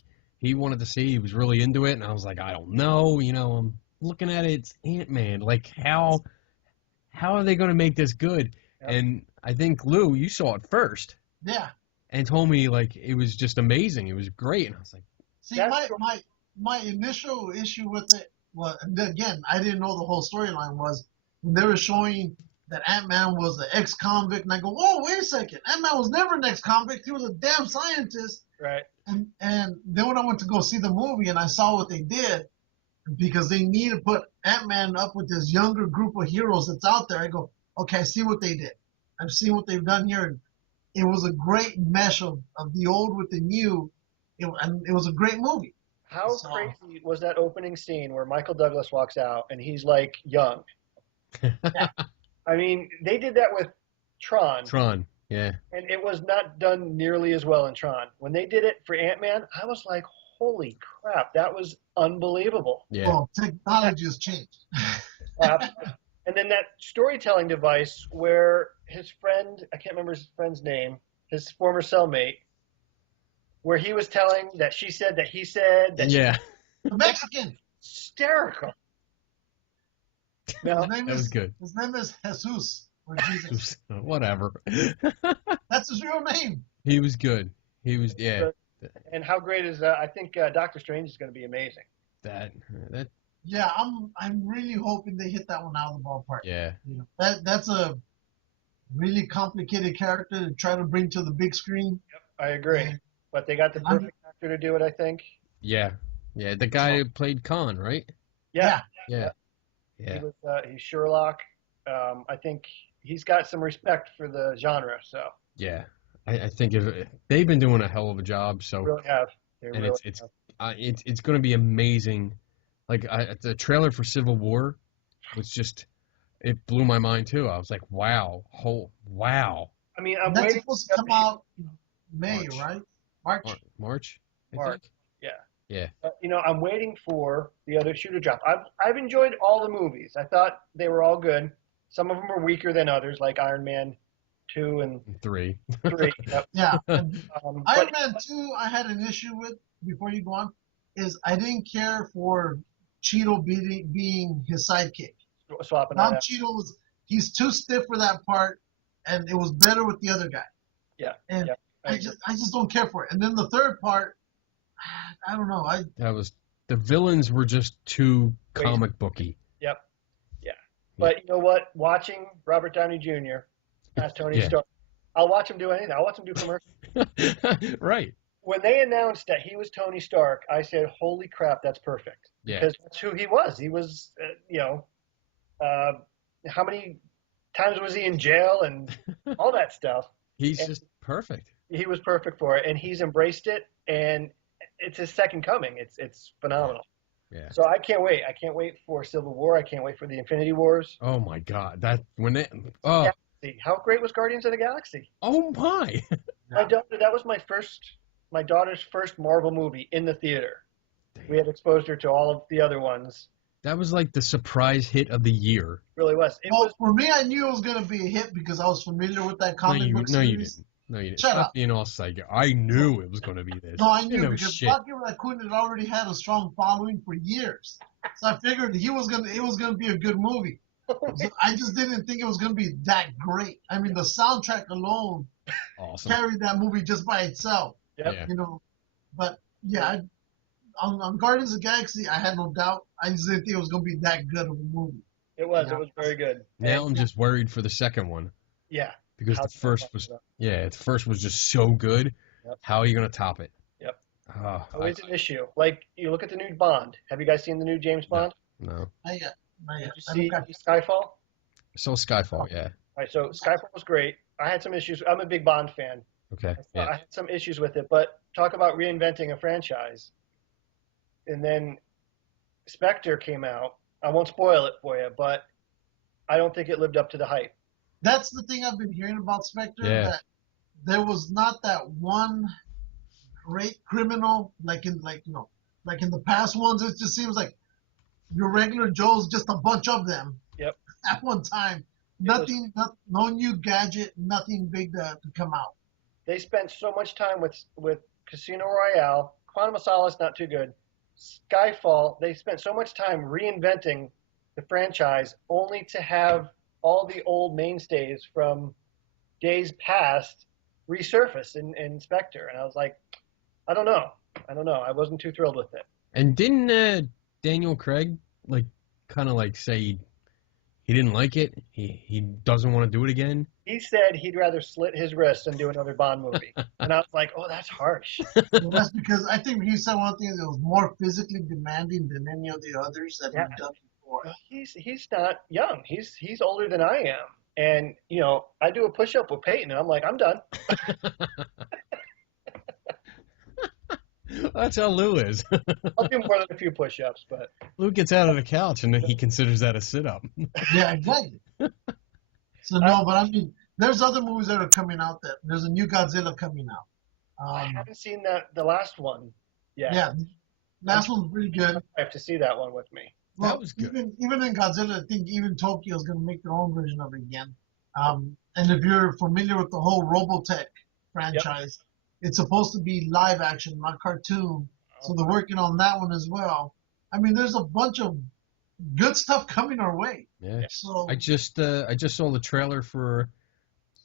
wanted to see, he was really into it, and I was like, I don't know. I'm looking at it, it's Ant-Man. Like how are they going to make this good? Yep. And I think Lou, you saw it first. Yeah. And told me like it was just amazing. It was great, and I was like, see, my initial issue with it was, and again, I didn't know the whole storyline was when they were showing that Ant-Man was an ex-convict, and I go, whoa, wait a second, Ant-Man was never an ex-convict. He was a damn scientist. Right. And then when I went to go see the movie and I saw what they did, because they need to put Ant-Man up with this younger group of heroes that's out there, I go, okay, I see what they did. I've seen what they've done here. And it was a great mesh of the old with the new, and it was a great movie. How crazy was that opening scene where Michael Douglas walks out and he's like young? Yeah. I mean, they did that with Tron. Tron, yeah. And it was not done nearly as well in Tron. When they did it for Ant-Man, I was like, holy crap, that was unbelievable. Yeah. Well, technology has changed. And then that storytelling device where his friend, I can't remember his friend's name, his former cellmate, where he was telling that she said that he said that The Mexican. Hysterical. No, that was good. His name is Jesus. Or Jesus. Whatever. That's his real name. He was good. He was, yeah. And how great is that? I think Doctor Strange is going to be amazing. That. Yeah, I'm really hoping they hit that one out of the ballpark. Yeah. That's a really complicated character to try to bring to the big screen. Yep, I agree. But they got the perfect actor to do it, I think. Yeah. Yeah, the guy who played Khan, right? Yeah. He's Sherlock. I think he's got some respect for the genre, so. Yeah. I think they've been doing a hell of a job. So they really have. It's going to be amazing. Like the trailer for Civil War was it blew my mind too. I was like, wow, wow. I mean, that's supposed to come out May, March. right? March. March. Yeah. Yeah. I'm waiting for the other shoe to drop. I've enjoyed all the movies. I thought they were all good. Some of them were weaker than others, like Iron Man 2 and 3. 3. Yep. Yeah. Iron Man 2, I had an issue with, before you go on, is I didn't care for Cheeto being his sidekick. Swapping Tom that out. Cheeto he's too stiff for that part, and it was better with the other guy. Yeah. And I just don't care for it. And then the third part, I don't know. The villains were just too comic booky. Yep. Yeah. But you know what? Watching Robert Downey Jr. as Tony Stark, I'll watch him do anything. I'll watch him do commercials. Right. When they announced that he was Tony Stark, I said, holy crap, that's perfect. Yeah. Because that's who he was. He was, how many times was he in jail and all that stuff? He's just perfect. He was perfect for it, and he's embraced it, and it's his second coming. It's phenomenal. Yeah. So I can't wait. I can't wait for Civil War. I can't wait for the Infinity Wars. Oh my God! Galaxy. How great was Guardians of the Galaxy? Oh my! That was my daughter's first Marvel movie in the theater. Damn. We had exposed her to all of the other ones. That was like the surprise hit of the year. Really was. For me, I knew it was going to be a hit because I was familiar with that comic book No, you series. didn't. No, you didn't. Shut Stop up. being all psychic. I knew it was going to be this. No, I You knew know because shit. Rocky Raccoon had already had a strong following for years. So I figured it was gonna be a good movie. So I just didn't think it was gonna be that great. I mean, the soundtrack alone Awesome. carried that movie just by itself. Yep. Yeah. You know, but yeah, on Guardians of the Galaxy, I had no doubt. I just didn't think it was gonna be that good of a movie. It was. Yeah. It was very good. Now And, I'm just worried for the second one yeah. because How's the first that was top the first was just so good. Yep. How are you going to top it? Yep. I Always an issue. Like, you look at the new Bond. Have you guys seen the new James Bond? no. Not yet. Did you see Skyfall? All So Skyfall, yeah. right, so Skyfall was great. I had some issues. I'm a big Bond fan. Okay. I Yeah. had some issues with it, but talk about reinventing a franchise. And then Spectre came out. I won't spoil it for you, but I don't think it lived up to the hype. That's the thing I've been hearing about Spectre. Yeah. That there was not that one great criminal like in the past ones. It just seems like your regular Joe's just a bunch of them. Yep. At one time, nothing, no new gadget, nothing big to come out. They spent so much time with Casino Royale. Quantum of Solace, not too good. Skyfall, they spent so much time reinventing the franchise only to have all the old mainstays from days past resurface in Spectre. And I was like, I don't know. I wasn't too thrilled with it. And didn't Daniel Craig kind of say he didn't like it? He doesn't want to do it again. He said he'd rather slit his wrists than do another Bond movie. And I was like, oh, that's harsh. Well, that's because I think he said one thing that was more physically demanding than any of the others that he'd done before. He's not young. He's older than I am. And, I do a push-up with Peyton, and I'm like, I'm done. That's how Lou is. I'll do more than a few push-ups, but Lou gets out of the couch and he considers that a sit-up. Yeah, exactly. So no, but I mean, there's other movies that are coming out. There's a new Godzilla coming out. I haven't seen the last one yet. Yeah, last one's pretty good. I have to see that one with me. Well, That was good. Even in Godzilla, I think even Tokyo's going to make their own version of it again. And if you're familiar with the whole Robotech franchise, it's supposed to be live action, not cartoon. So they're working on that one as well. I mean, there's a bunch of good stuff coming our way. Yeah. So I just saw the trailer for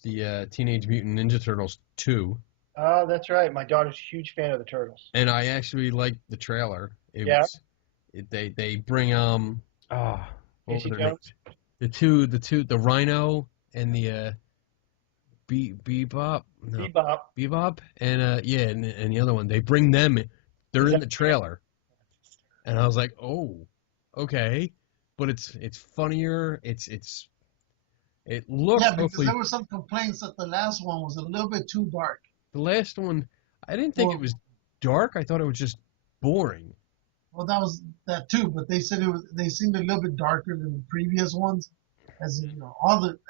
the Teenage Mutant Ninja Turtles 2, Oh, that's right. My daughter's a huge fan of the Turtles. and I actually liked the trailer. They bring what Casey were their Jones? names? The Rhino and the Bebop. No, Bebop. and and the other one. They bring them. They're in the trailer, and I was like, oh, okay, but it's funnier. It looks yeah, because hopefully. there were some complaints that the last one was a little bit too dark. The last one, I didn't think it was dark. I thought it was just boring. Well, that was that too, but they said they seemed a little bit darker than the previous ones. As in,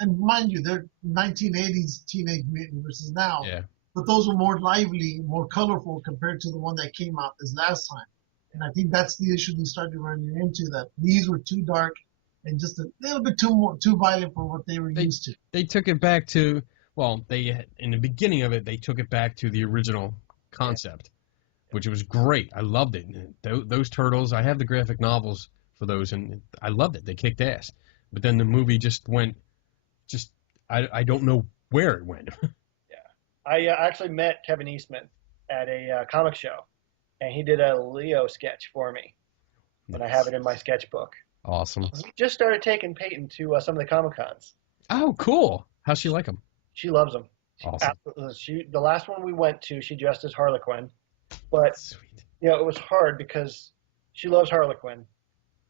and mind you, they're 1980s Teenage Mutant versus now. Yeah. But those were more lively, more colorful compared to the one that came out this last time. And I think that's the issue they started running into, that these were too dark and just a little bit too violent for what they were used to. They took it back to, in the beginning of it, they took it back to the original concept, which was great. I loved it. Those turtles, I have the graphic novels for those, and I loved it. They kicked ass. But then the movie just went, I don't know where it went. I actually met Kevin Eastman at a comic show, and he did a Leo sketch for me, and I have it in my sketchbook. Awesome. We just started taking Peyton to some of the Comic Cons. Oh, cool. How's she like them? She loves them. Awesome. The last one we went to, she dressed as Harlequin, but Sweet. it was hard because she loves Harlequin,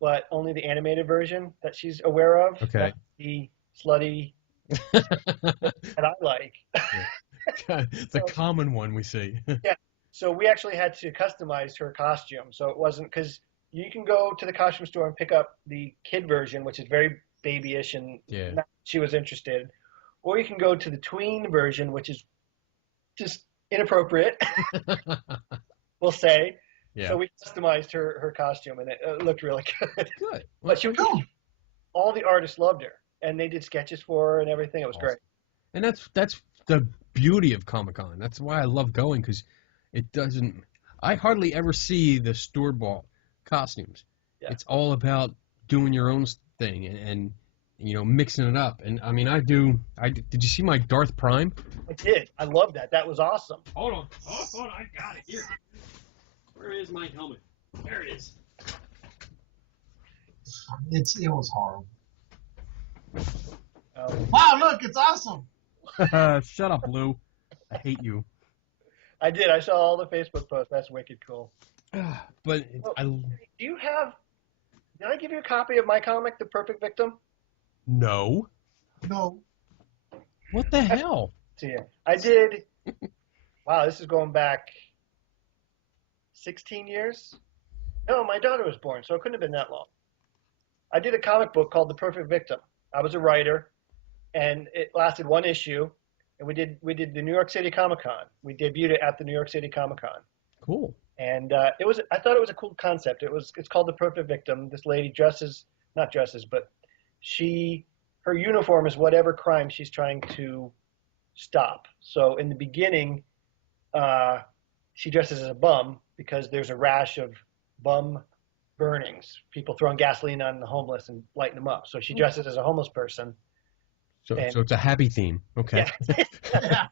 but only the animated version that she's aware of. Okay. That's the slutty that I like. The common one we see. Yeah. So we actually had to customize her costume. So it wasn't, because you can go to the costume store and pick up the kid version, which is very babyish and not, she was interested. Or you can go to the tween version, which is just inappropriate, we'll say. Yeah. So we customized her costume, and it looked really good. Good. But she was, all the artists loved her, and they did sketches for her and everything. It was great. And that's the beauty of Comic-Con. That's why I love going, because it doesn't. I hardly ever see the store-bought costumes. Yeah. It's all about doing your own thing and you know, mixing it up. And I mean, did you see my Darth Prime? I did. I love that. That was awesome. Hold on. Hold on. I got it here. Where is my helmet? There it is. It was horrible. Oh. Wow, look, it's awesome. Shut up, Lou. I hate you. I did. I saw all the Facebook posts. That's wicked cool. But Do you have? Did I give you a copy of my comic, The Perfect Victim? No. No. What the hell? To you, I did. Wow, this is going back 16 years. No, my daughter was born, so it couldn't have been that long. I did a comic book called The Perfect Victim. I was a writer, and it lasted one issue. And we did the New York City Comic Con. We debuted it at the New York City Comic Con. Cool. And I thought it was a cool concept. It's called The Perfect Victim. This lady not dresses, but her uniform is whatever crime she's trying to stop. So in the beginning, she dresses as a bum because there's a rash of bum burnings, people throwing gasoline on the homeless and lighting them up. So she dresses as a homeless person. So it's a happy theme. Okay. Yeah.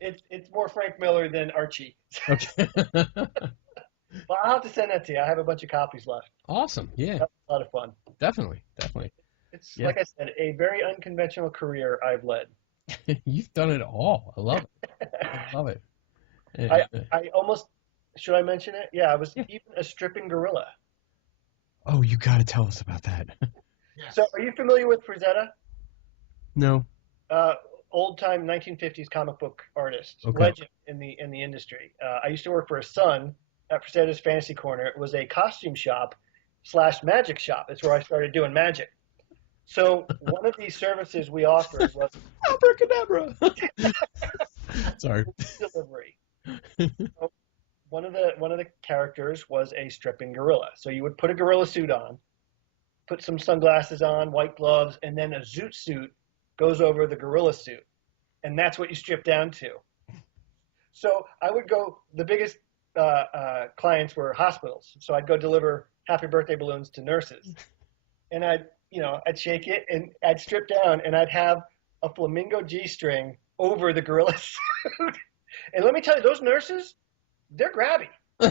It's more Frank Miller than Archie. Okay. But I'll have to send that to you. I have a bunch of copies left. Awesome. Yeah. That's a lot of fun. Definitely. It's like I said, a very unconventional career I've led. You've done it all. I love it. I love it. I almost, should I mention it? Yeah, I was even a stripping gorilla. Oh, you got to tell us about that. Yes. So, are you familiar with Frazetta? No. Old-time 1950s comic book artist, Okay. legend in the industry. I used to work for his son at Frazetta's Fantasy Corner. It was a costume shop / magic shop. It's where I started doing magic. So one of these services we offered was abracadabra. Sorry. delivery. So one of the characters was a stripping gorilla. So you would put a gorilla suit on, put some sunglasses on, white gloves, and then a zoot suit goes over the gorilla suit, and that's what you strip down to. So I would go. The biggest clients were hospitals, so I'd go deliver happy birthday balloons to nurses, and I'd shake it and I'd strip down and I'd have a flamingo G-string over the gorilla suit. And let me tell you, those nurses, they're grabby. That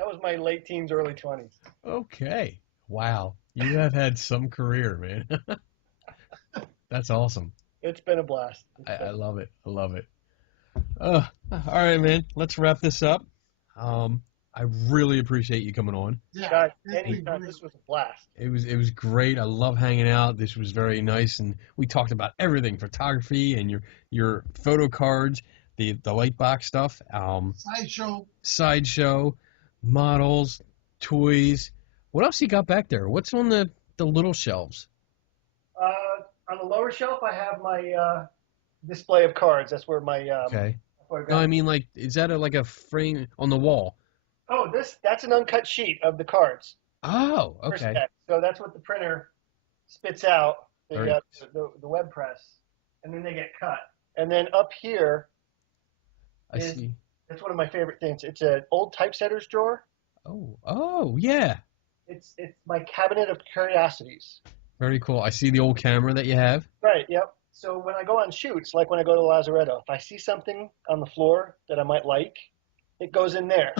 was my late teens, early 20s. Okay. Wow. You have had some career, man. That's awesome. It's been a blast. I love it. I love it. All right, man. Let's wrap this up. I really appreciate you coming on. Yeah. God, anytime. This was a blast. It was great. I love hanging out. This was very nice, and we talked about everything: photography and your photo cards, the Lightbox stuff, sideshow, models, toys. What else you got back there? What's on the little shelves? On the lower shelf, I have my display of cards. That's where my Okay. No, I mean, like, is that like a frame on the wall? Oh, that's an uncut sheet of the cards. Oh, First okay. deck. So that's what the printer spits out, Very the web press, and then they get cut. And then up here, I see. that's one of my favorite things. It's an old typesetter's drawer. Oh, yeah. It's my cabinet of curiosities. Very cool. I see the old camera that you have. Right, yep. So when I go on shoots, like when I go to Lazaretto, if I see something on the floor that I might like, it goes in there.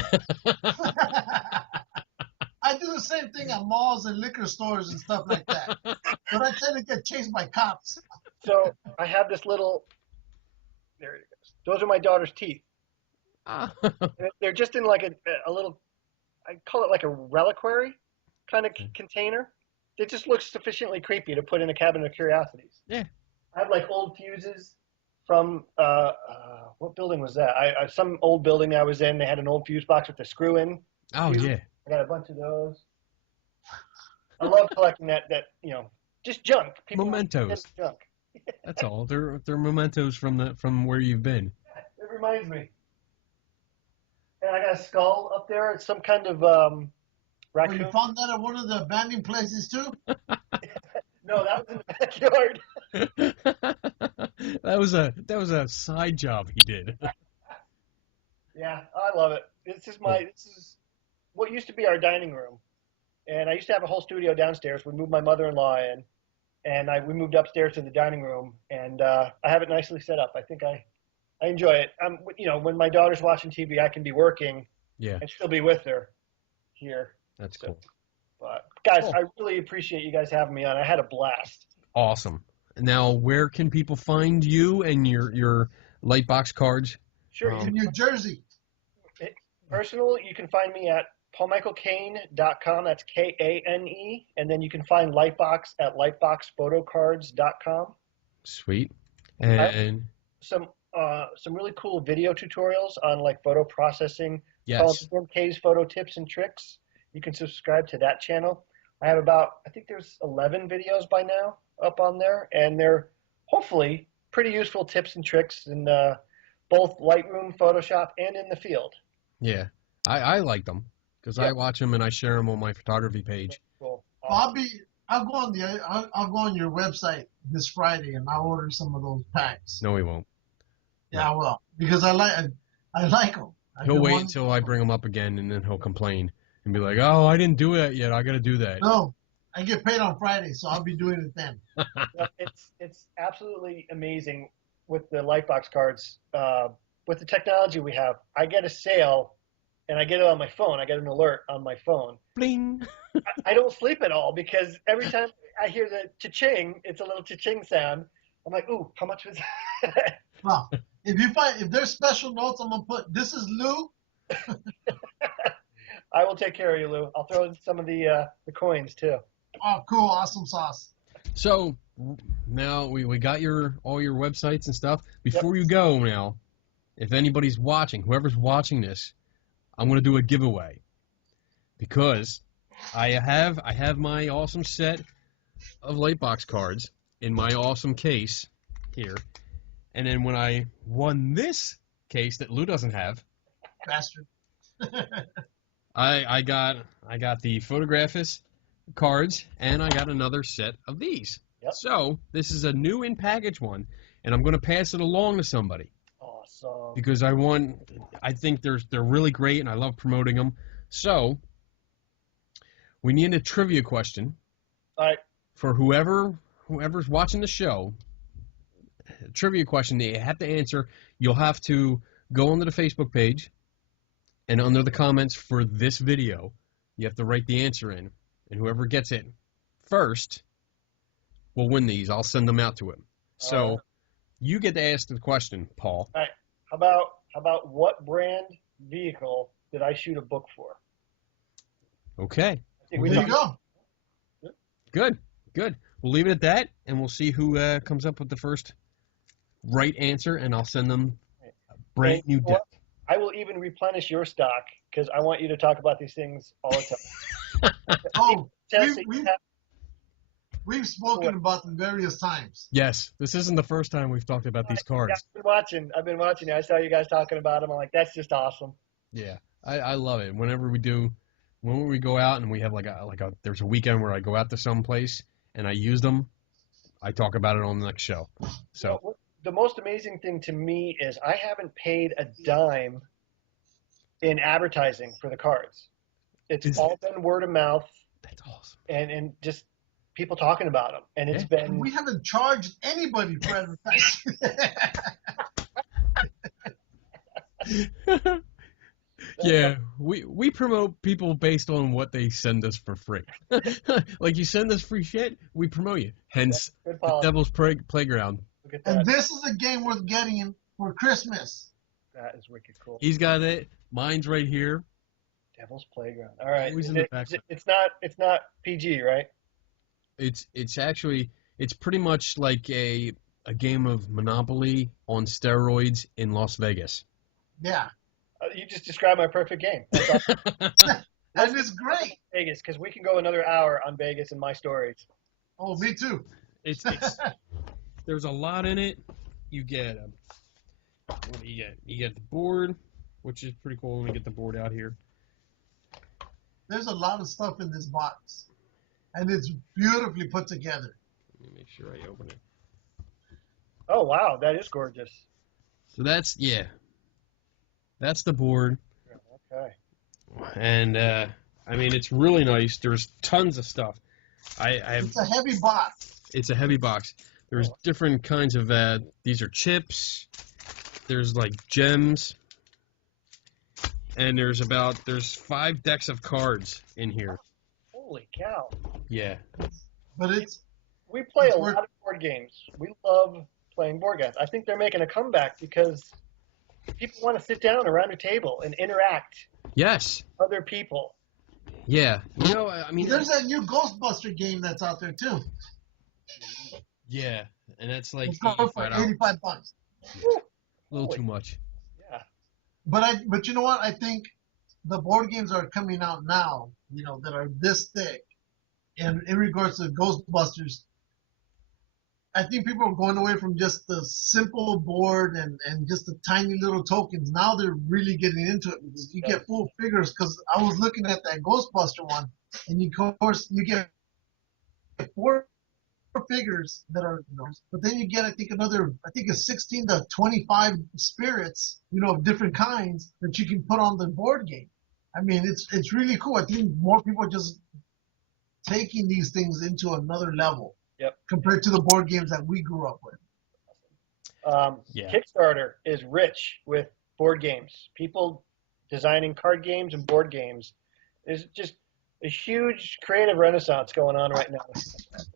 I do the same thing at malls and liquor stores and stuff like that. But I tend to get chased by cops. So I have this little, there it goes. Those are my daughter's teeth. They're just in like a little, I call it like a reliquary kind of container. It just looks sufficiently creepy to put in a cabinet of curiosities. Yeah. I have like old fuses from, what building was that? Some old building I was in, they had an old fuse box with the screw in. Oh, fuse. yeah. I got a bunch of those. I love collecting that, just junk. People Mementos. junk. That's all. They're mementos from where you've been. It reminds me. And I got a skull up there. It's some kind of raccoon. Oh, you found that at one of the abandoned places too? No, that was in the backyard. that was a side job he did. Yeah, I love it. This is what used to be our dining room, and I used to have a whole studio downstairs. We moved my mother-in-law in, and we moved upstairs to the dining room, and I have it nicely set up. I think I enjoy it. When my daughter's watching TV, I can be working, Yeah, and still be with her here. that's cool. But guys, Cool. I really appreciate you guys having me on. I had a blast. Awesome. Now, where can people find you and your Lightbox cards? Sure. In New Jersey. Personal, you can find me at paulmichaelkane.com. That's Kane. And then you can find Lightbox at lightboxphotocards.com. Sweet. And Some really cool video tutorials on like photo processing. yes, Called MK's Photo Tips and Tricks. You can subscribe to that channel. I have I think there's 11 videos by now up on there, and they're hopefully pretty useful tips and tricks in both Lightroom, Photoshop, and in the field. yeah, I like them because I watch them and I share them on my photography page. Cool. I'll go on your website this Friday and I'll order some of those packs. No, he won't. Yeah, I will, because I like them. He'll wait until I bring them up again, and then he'll complain and be like, "Oh, I didn't do that yet. I got to do that." No, I get paid on Friday, so I'll be doing it then. It's absolutely amazing with the Lightbox cards. With the technology we have, I get a sale, and I get it on my phone. I get an alert on my phone. Bling. I don't sleep at all because every time I hear the cha-ching, it's a little cha-ching sound. I'm like, ooh, how much was that? Well, if there's special notes, I'm gonna put this is Lou. I will take care of you, Lou. I'll throw in some of the coins too. Oh, cool, awesome sauce. So now we got all your websites and stuff. Before you go now, if anybody's watching, whoever's watching this, I'm gonna do a giveaway because I have my awesome set of Lightbox cards in my awesome case here, and then when I won this case that Lou doesn't have, Bastard. I got the Photographist cards, and I got another set of these. Yep. So this is a new in package one, and I'm going to pass it along to somebody Awesome. because I think they're really great, and I love promoting them. So we need a trivia question. All right. For whoever's watching the show. A trivia question that you have to answer. You'll have to go onto the Facebook page, and under the comments for this video, you have to write the answer in. And whoever gets it first will win these. I'll send them out to him. So you get to ask the question, Paul. All right. How about what brand vehicle did I shoot a book for? Okay. I think There you go. Good. We'll leave it at that, and we'll see who comes up with the first right answer, and I'll send them a brand new deck. I will even replenish your stock because I want you to talk about these things all the time. Oh, Tennessee, we've spoken about them various times. Yes, this isn't the first time we've talked about these cards. I've been watching. I saw you guys talking about them. I'm like, that's just awesome. Yeah, I love it. Whenever we go out and we have there's a weekend where I go out to some place and I use them, I talk about it on the next show. So the most amazing thing to me is I haven't paid a dime in advertising for the cards. It's all been word of mouth. That's awesome. And just people talking about them. And it's been. We haven't charged anybody for advertising. Yeah, we promote people based on what they send us for free. Like you send us free shit, we promote you. Hence, the Devil's Playground. Look at that. And this is a game worth getting for Christmas. That is wicked cool. He's got it. Mine's right here. Devil's Playground. All right. Always in the back. It's not PG, right? It's pretty much like a game of Monopoly on steroids in Las Vegas. Yeah. You just described my perfect game. That is great. Vegas, because we can go another hour on Vegas and my stories. Oh, me too. It's there's a lot in it. You get What do you get? You get the board, which is pretty cool. Let me get the board out here. There's a lot of stuff in this box, and it's beautifully put together. Let me make sure I open it. Oh, wow. That is gorgeous. So that's the board. Okay. And, I mean, it's really nice. There's tons of stuff. It's a heavy box. It's a heavy box. There's different kinds of, these are chips. There's, like, gems. And there's 5 decks of cards in here. Holy cow. Yeah. But we play a lot of board games. We love playing board games. I think they're making a comeback because people want to sit down around a table and interact Yes. with other people. Yeah. You know, I mean... There's that new Ghostbuster game that's out there, too. Yeah. And that's like It's going for $85. A little too much. Yeah. But you know what? I think the board games that are coming out now, that are this thick, and in regards to Ghostbusters, I think people are going away from just the simple board and just the tiny little tokens. Now they're really getting into it because you get full figures. Because I was looking at that Ghostbuster one, and of course you get 4 figures that are, but then you get, I think it's 16 to 25 spirits, of different kinds that you can put on the board game. I mean, it's really cool. I think more people are just taking these things into another level. Yep. Compared to the board games that we grew up with. Kickstarter is rich with board games. People designing card games and board games. There's just a huge creative renaissance going on right now.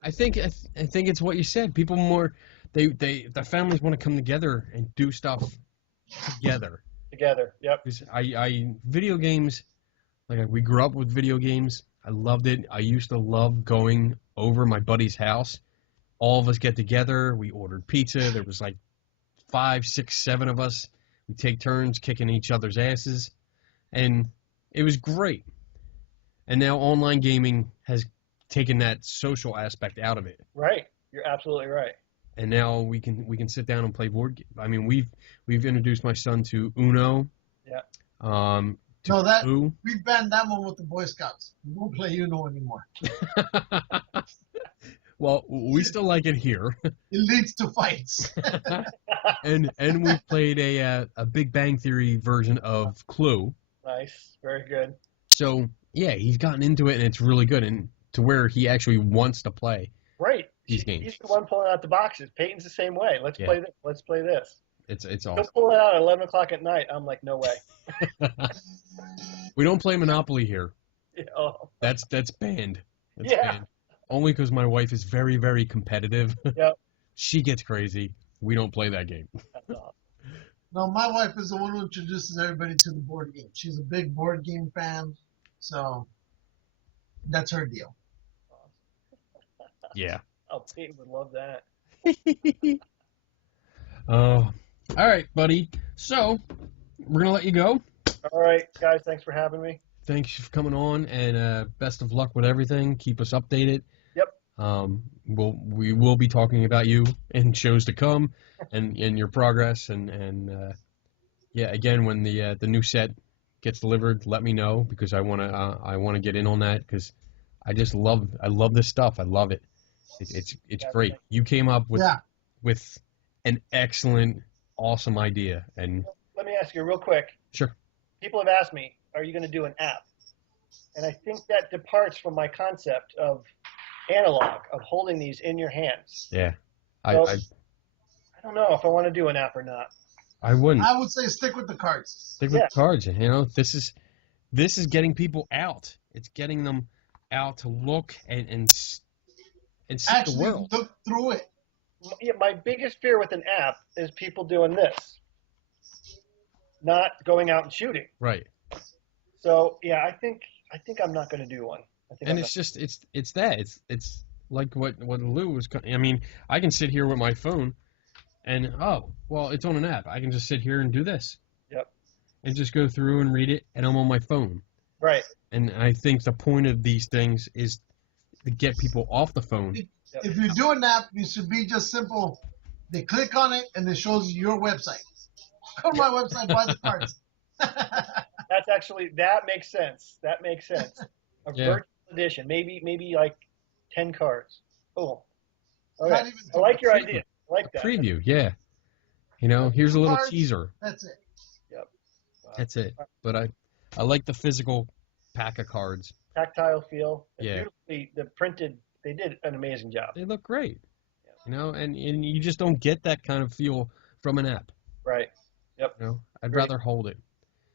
I think it's what you said. People the families want to come together and do stuff together. Yep. Because video games, like we grew up with video games. I loved it. I used to love going over my buddy's house. All of us get together. We ordered pizza. There was like 5, 6, 7 of us. We take turns kicking each other's asses. And it was great. And now online gaming has taken that social aspect out of it. Right. You're absolutely right. And now we can sit down and play board games. I mean, we've introduced my son to Uno. Yeah. We banned that one with the Boy Scouts. We won't play Uno anymore. Well, we still like it here. It leads to fights. and we played a Big Bang Theory version of Clue. Nice, very good. So yeah, he's gotten into it, and it's really good, and to where he actually wants to play. Right. These games. He's the one pulling out the boxes. Peyton's the same way. Let's play this. Let's play this. It's awesome. He'll pull it out at 11 o'clock at night. I'm like, no way. We don't play Monopoly here. Yeah, oh. That's banned. That's Yeah. banned. Only because my wife is very, very competitive. Yep. She gets crazy. We don't play that game. That's awesome. No, my wife is the one who introduces everybody to the board game. She's a big board game fan, so that's her deal. Yeah. Oh, Peyton would love that. All right, buddy. So we're gonna let you go. All right, guys. Thanks for having me. Thanks for coming on, and best of luck with everything. Keep us updated. Yep. We will be talking about you in shows to come, and your progress, and yeah. Again, when the new set gets delivered, let me know, because I wanna get in on that, because I love this stuff. I love it. It's great. You came up with an excellent, awesome idea, and let me ask you real quick. Sure. People have asked me, are you going to do an app? And I think that departs from my concept of analog, of holding these in your hands. Yeah. So, I don't know if I want to do an app or not. I wouldn't. I would say stick with the cards. Stick with the cards. This is getting people out. It's getting them out to look and see Actually, the world. Look through it. Yeah, my biggest fear with an app is people doing this, not going out and shooting. Right. So yeah, I think I'm not going to do one. It's like what Lou was. I mean, I can sit here with my phone, and it's on an app. I can just sit here and do this. Yep. And just go through and read it, and I'm on my phone. Right. And I think the point of these things is to get people off the phone. If you do an app, it should be just simple. They click on it, and it shows you your website. Go to my website, buy the cards. That makes sense. That makes sense. A virtual edition, maybe like 10 cards. Cool. Okay. I like your idea. I like that. Preview, yeah. You know, here's a little Cards, teaser. That's it. Yep. That's it. But I like the physical pack of cards. Tactile feel. Yeah. Beautifully, the printed. They did an amazing job. They look great. You know, and you just don't get that kind of feel from an app. Right. Yep. You know, I'd Great. rather hold it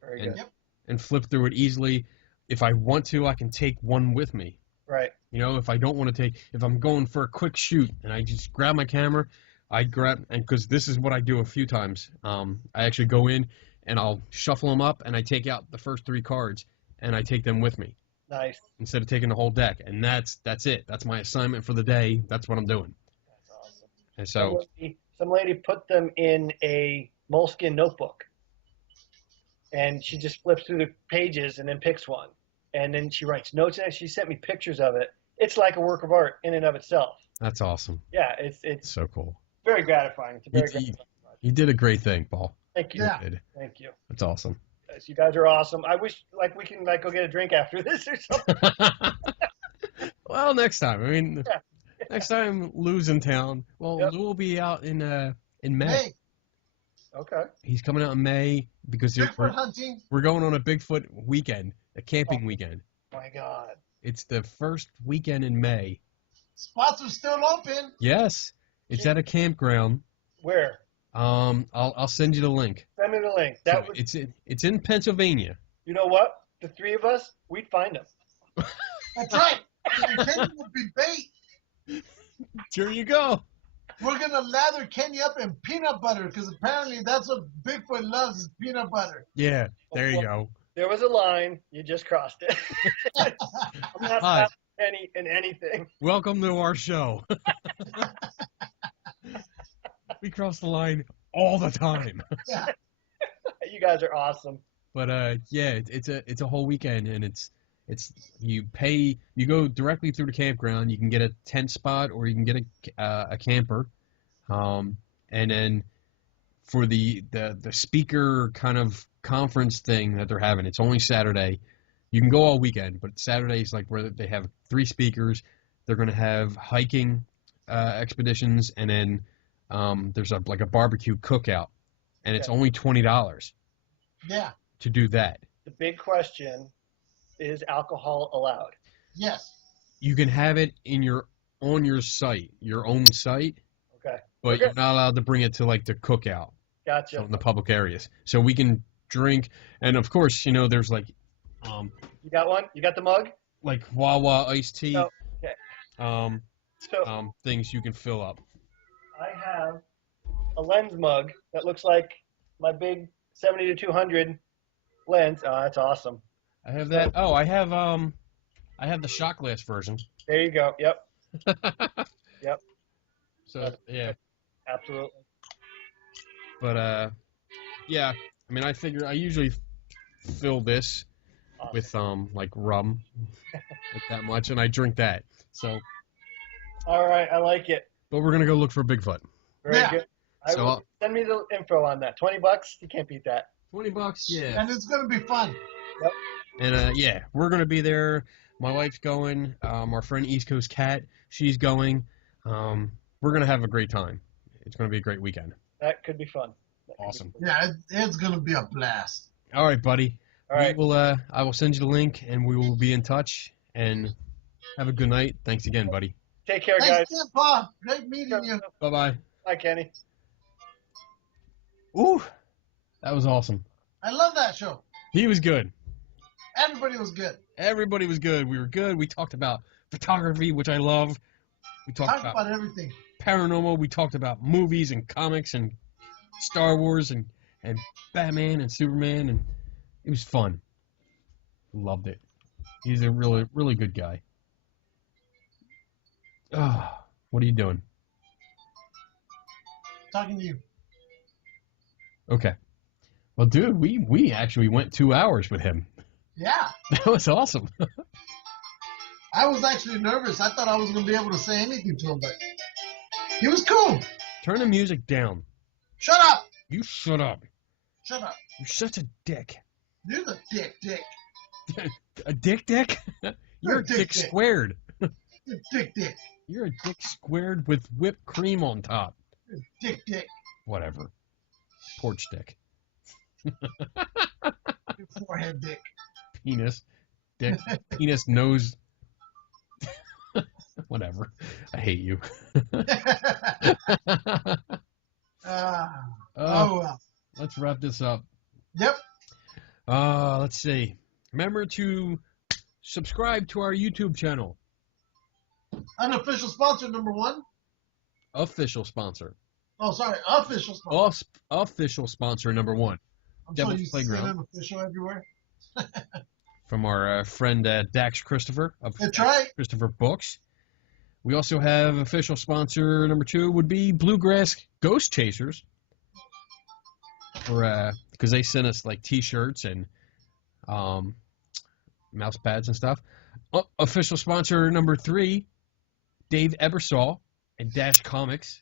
Very good. Yep. and flip through it easily. If I want to, I can take one with me. Right. You know, if I don't want to if I'm going for a quick shoot and I just grab my camera, and because this is what I do a few times. I actually go in and I'll shuffle them up and I take out the first 3 cards and I take them with me. Nice. Instead of taking the whole deck. And that's it. That's my assignment for the day. That's what I'm doing. That's awesome. And so some lady put them in a moleskin notebook, and she just flips through the pages and then picks one, and then she writes notes in it. She sent me pictures of it. It's like a work of art in and of itself. that's awesome. Yeah, it's So cool. very gratifying. It's a very gratifying project. You did a great thing, Paul. Thank you. Yeah. You did. Thank you. That's awesome. Yes, you guys are awesome. I wish we can go get a drink after this or something. Well, next time. I mean, Yeah. next time Lou's in town. Well, Yep. Lou will be out in May. Hey, Okay. He's coming out in May because Bigfoot hunting. we're going on a Bigfoot weekend, a camping weekend. My God. It's the first weekend in May. Spots are still open. Yes, it's at a campground. Where? I'll send you the link. Send me the link. So it's in Pennsylvania. You know what? The 3 of us, we'd find them. That's right. Kenny will be bait. Here you go. We're gonna lather Kenny up in peanut butter because apparently that's what Bigfoot loves is peanut butter. Yeah, there you go. There was a line. You just crossed it. I'm not Hi. stopping Kenny in anything. Welcome to our show. We cross the line all the time. Yeah. You guys are awesome. But yeah, it's a whole weekend, and it's you go directly through the campground. You can get a tent spot, or you can get a camper, and then for the speaker kind of conference thing that they're having, it's only Saturday. You can go all weekend, but Saturday is like where they have 3 speakers. They're going to have hiking expeditions, and then there's a barbecue cookout, and it's only $20 Yeah. to do that. The big question is alcohol allowed? Yes. You can have it on your site, your own site, Okay. but Okay. you're not allowed to bring it to like the cookout, Gotcha. so in the public areas. So we can drink, and of course, there's like You got one? You got the mug? Wawa iced tea, Oh, okay. So things you can fill up. I have a lens mug that looks like my big 70 to 200 lens. Oh, that's awesome. I have that. Oh, I have the shot glass version. There you go. Yep. Yep. So yeah, Absolutely. but yeah. I mean, I usually fill this Awesome. with like rum, like that much, and I drink that. So, All right. I like it. but we're gonna go look for Bigfoot. Very Yeah. good. So Send me the info on that. $20. You can't beat that. $20, yeah. And it's gonna be fun. And yeah, we're gonna be there. My wife's going. Our friend East Coast Cat, she's going. We're gonna have a great time. It's gonna be a great weekend. That could be fun. That could be Awesome. fun. Yeah, it's gonna be a blast. All right, buddy. All right. I will send you the link, and we will be in touch. And have a good night. Thanks again, buddy. Take care, guys. Thanks, again, Bob. Great meeting you. Bye bye. Bye, Kenny. Ooh, that was awesome. I love that show. He was good. Everybody was good. Everybody was good. We were good. We talked about photography, which I love. We talked Talk about about everything. paranormal. We talked about movies and comics and Star Wars and Batman and Superman, and it was fun. Loved it. He's a really, really good guy. Oh, what are you doing? Talking to you. Okay. Well, dude, we actually went 2 hours with him. Yeah. That was awesome. I was actually nervous. I thought I was gonna be able to say anything to him, but he was cool. Turn the music down. Shut up. You shut up. Shut up. You're such a dick. You're the dick. A dick? You're a dick squared. You're dick. You're a dick squared with whipped cream on top. You're dick. Whatever. Porch dick. Your forehead dick. Penis. Dick. Penis nose. Whatever. I hate you. Well. Let's wrap this up. Yep. Let's see. Remember to subscribe to our YouTube channel. Unofficial sponsor number 1. Official sponsor. Oh, sorry. Official sponsor. Official sponsor number 1. I'm Devil's so used Playground. to saying unofficial everywhere. From our friend Dax Christopher of That's right. Christopher Books. We also have official sponsor number 2 would be Bluegrass Ghost Chasers. Because they sent us like T-shirts and mouse pads and stuff. Official sponsor number 3, Dave Ebersol and Dash Comics.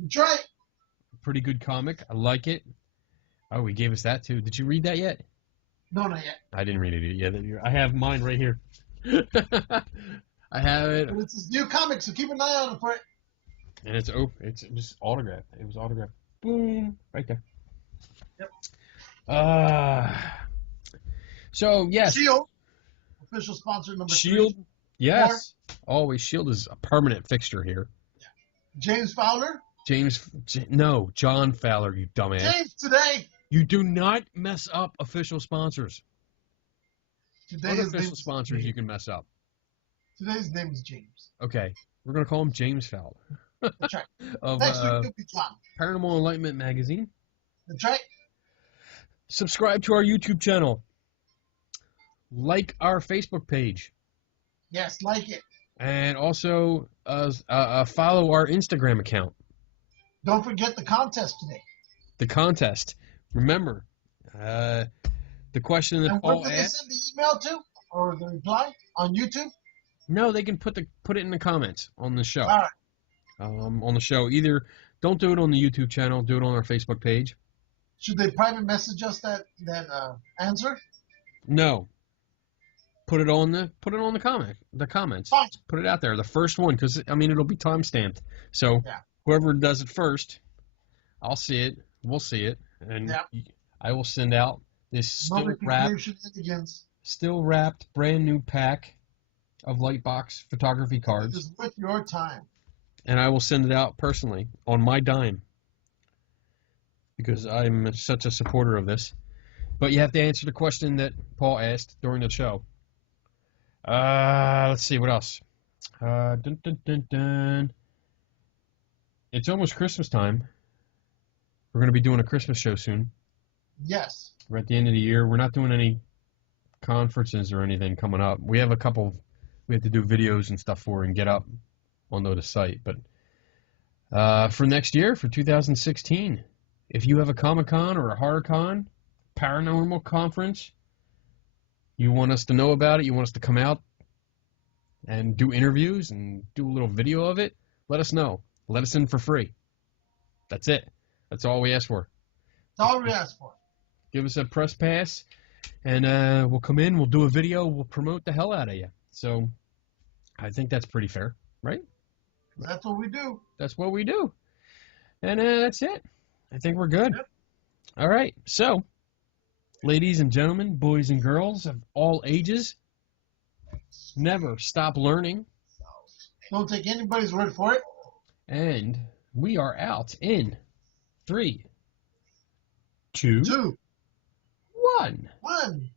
That's right. Pretty good comic. I like it. Oh, he gave us that too. Did you read that yet? No, not yet. I didn't read it yet. I have mine right here. I have it. But it's his new comic, so keep an eye on it for it. And it's open. It's just autographed. It was autographed. Boom. Right there. Yep. So, yes. Shield. Official sponsor number 3. Shield. Yes. Always. Shield is a permanent fixture here. James Fowler. John Fowler, you dumbass. James today. You do not mess up official sponsors. Today's Official sponsors James. you can mess up. Today's name is James. Okay. We're going to call him James Fowler. That's right. Of Next week, it'll be John. Paranormal Enlightenment Magazine. That's right. Subscribe to our YouTube channel. Like our Facebook page. Yes, like it. And also follow our Instagram account. Don't forget the contest today. The contest. Remember, the question that And Paul where did they asked. send the email to? Or the reply? On YouTube? No, they can put it in the comments on the show. All right. On the show. Either don't do it on the YouTube channel, do it on our Facebook page. Should they private message us that answer? No. Put it on the comments. Fine. Put it out there. The first one, because it'll be time stamped. So Yeah. whoever does it first, I'll see it. We'll see it, and Yeah. I will send out this still wrapped brand new pack of LIGHTBOX Photography Cards. It's with your time. And I will send it out personally on my dime because I'm such a supporter of this. But you have to answer the question that Paul asked during the show. Let's see, what else? Dun, dun, dun, dun. It's almost Christmas time. We're going to be doing a Christmas show soon. Yes. We're at the end of the year. We're not doing any conferences or anything coming up. We have a couple we have to do videos and stuff for and get up onto the site. But for next year, for 2016, if you have a Comic-Con or a HorrorCon, paranormal conference, you want us to know about it, you want us to come out and do interviews and do a little video of it, let us know. Let us in for free. That's it. That's all we ask for. That's all we ask for. Give us a press pass, and we'll come in, we'll do a video, we'll promote the hell out of you. So I think that's pretty fair, right? That's what we do. That's what we do. And that's it. I think we're good. Yep. All right. So, ladies and gentlemen, boys and girls of all ages, never stop learning. Don't take anybody's word for it. And we are out in 3, 2, 2, 1. 1.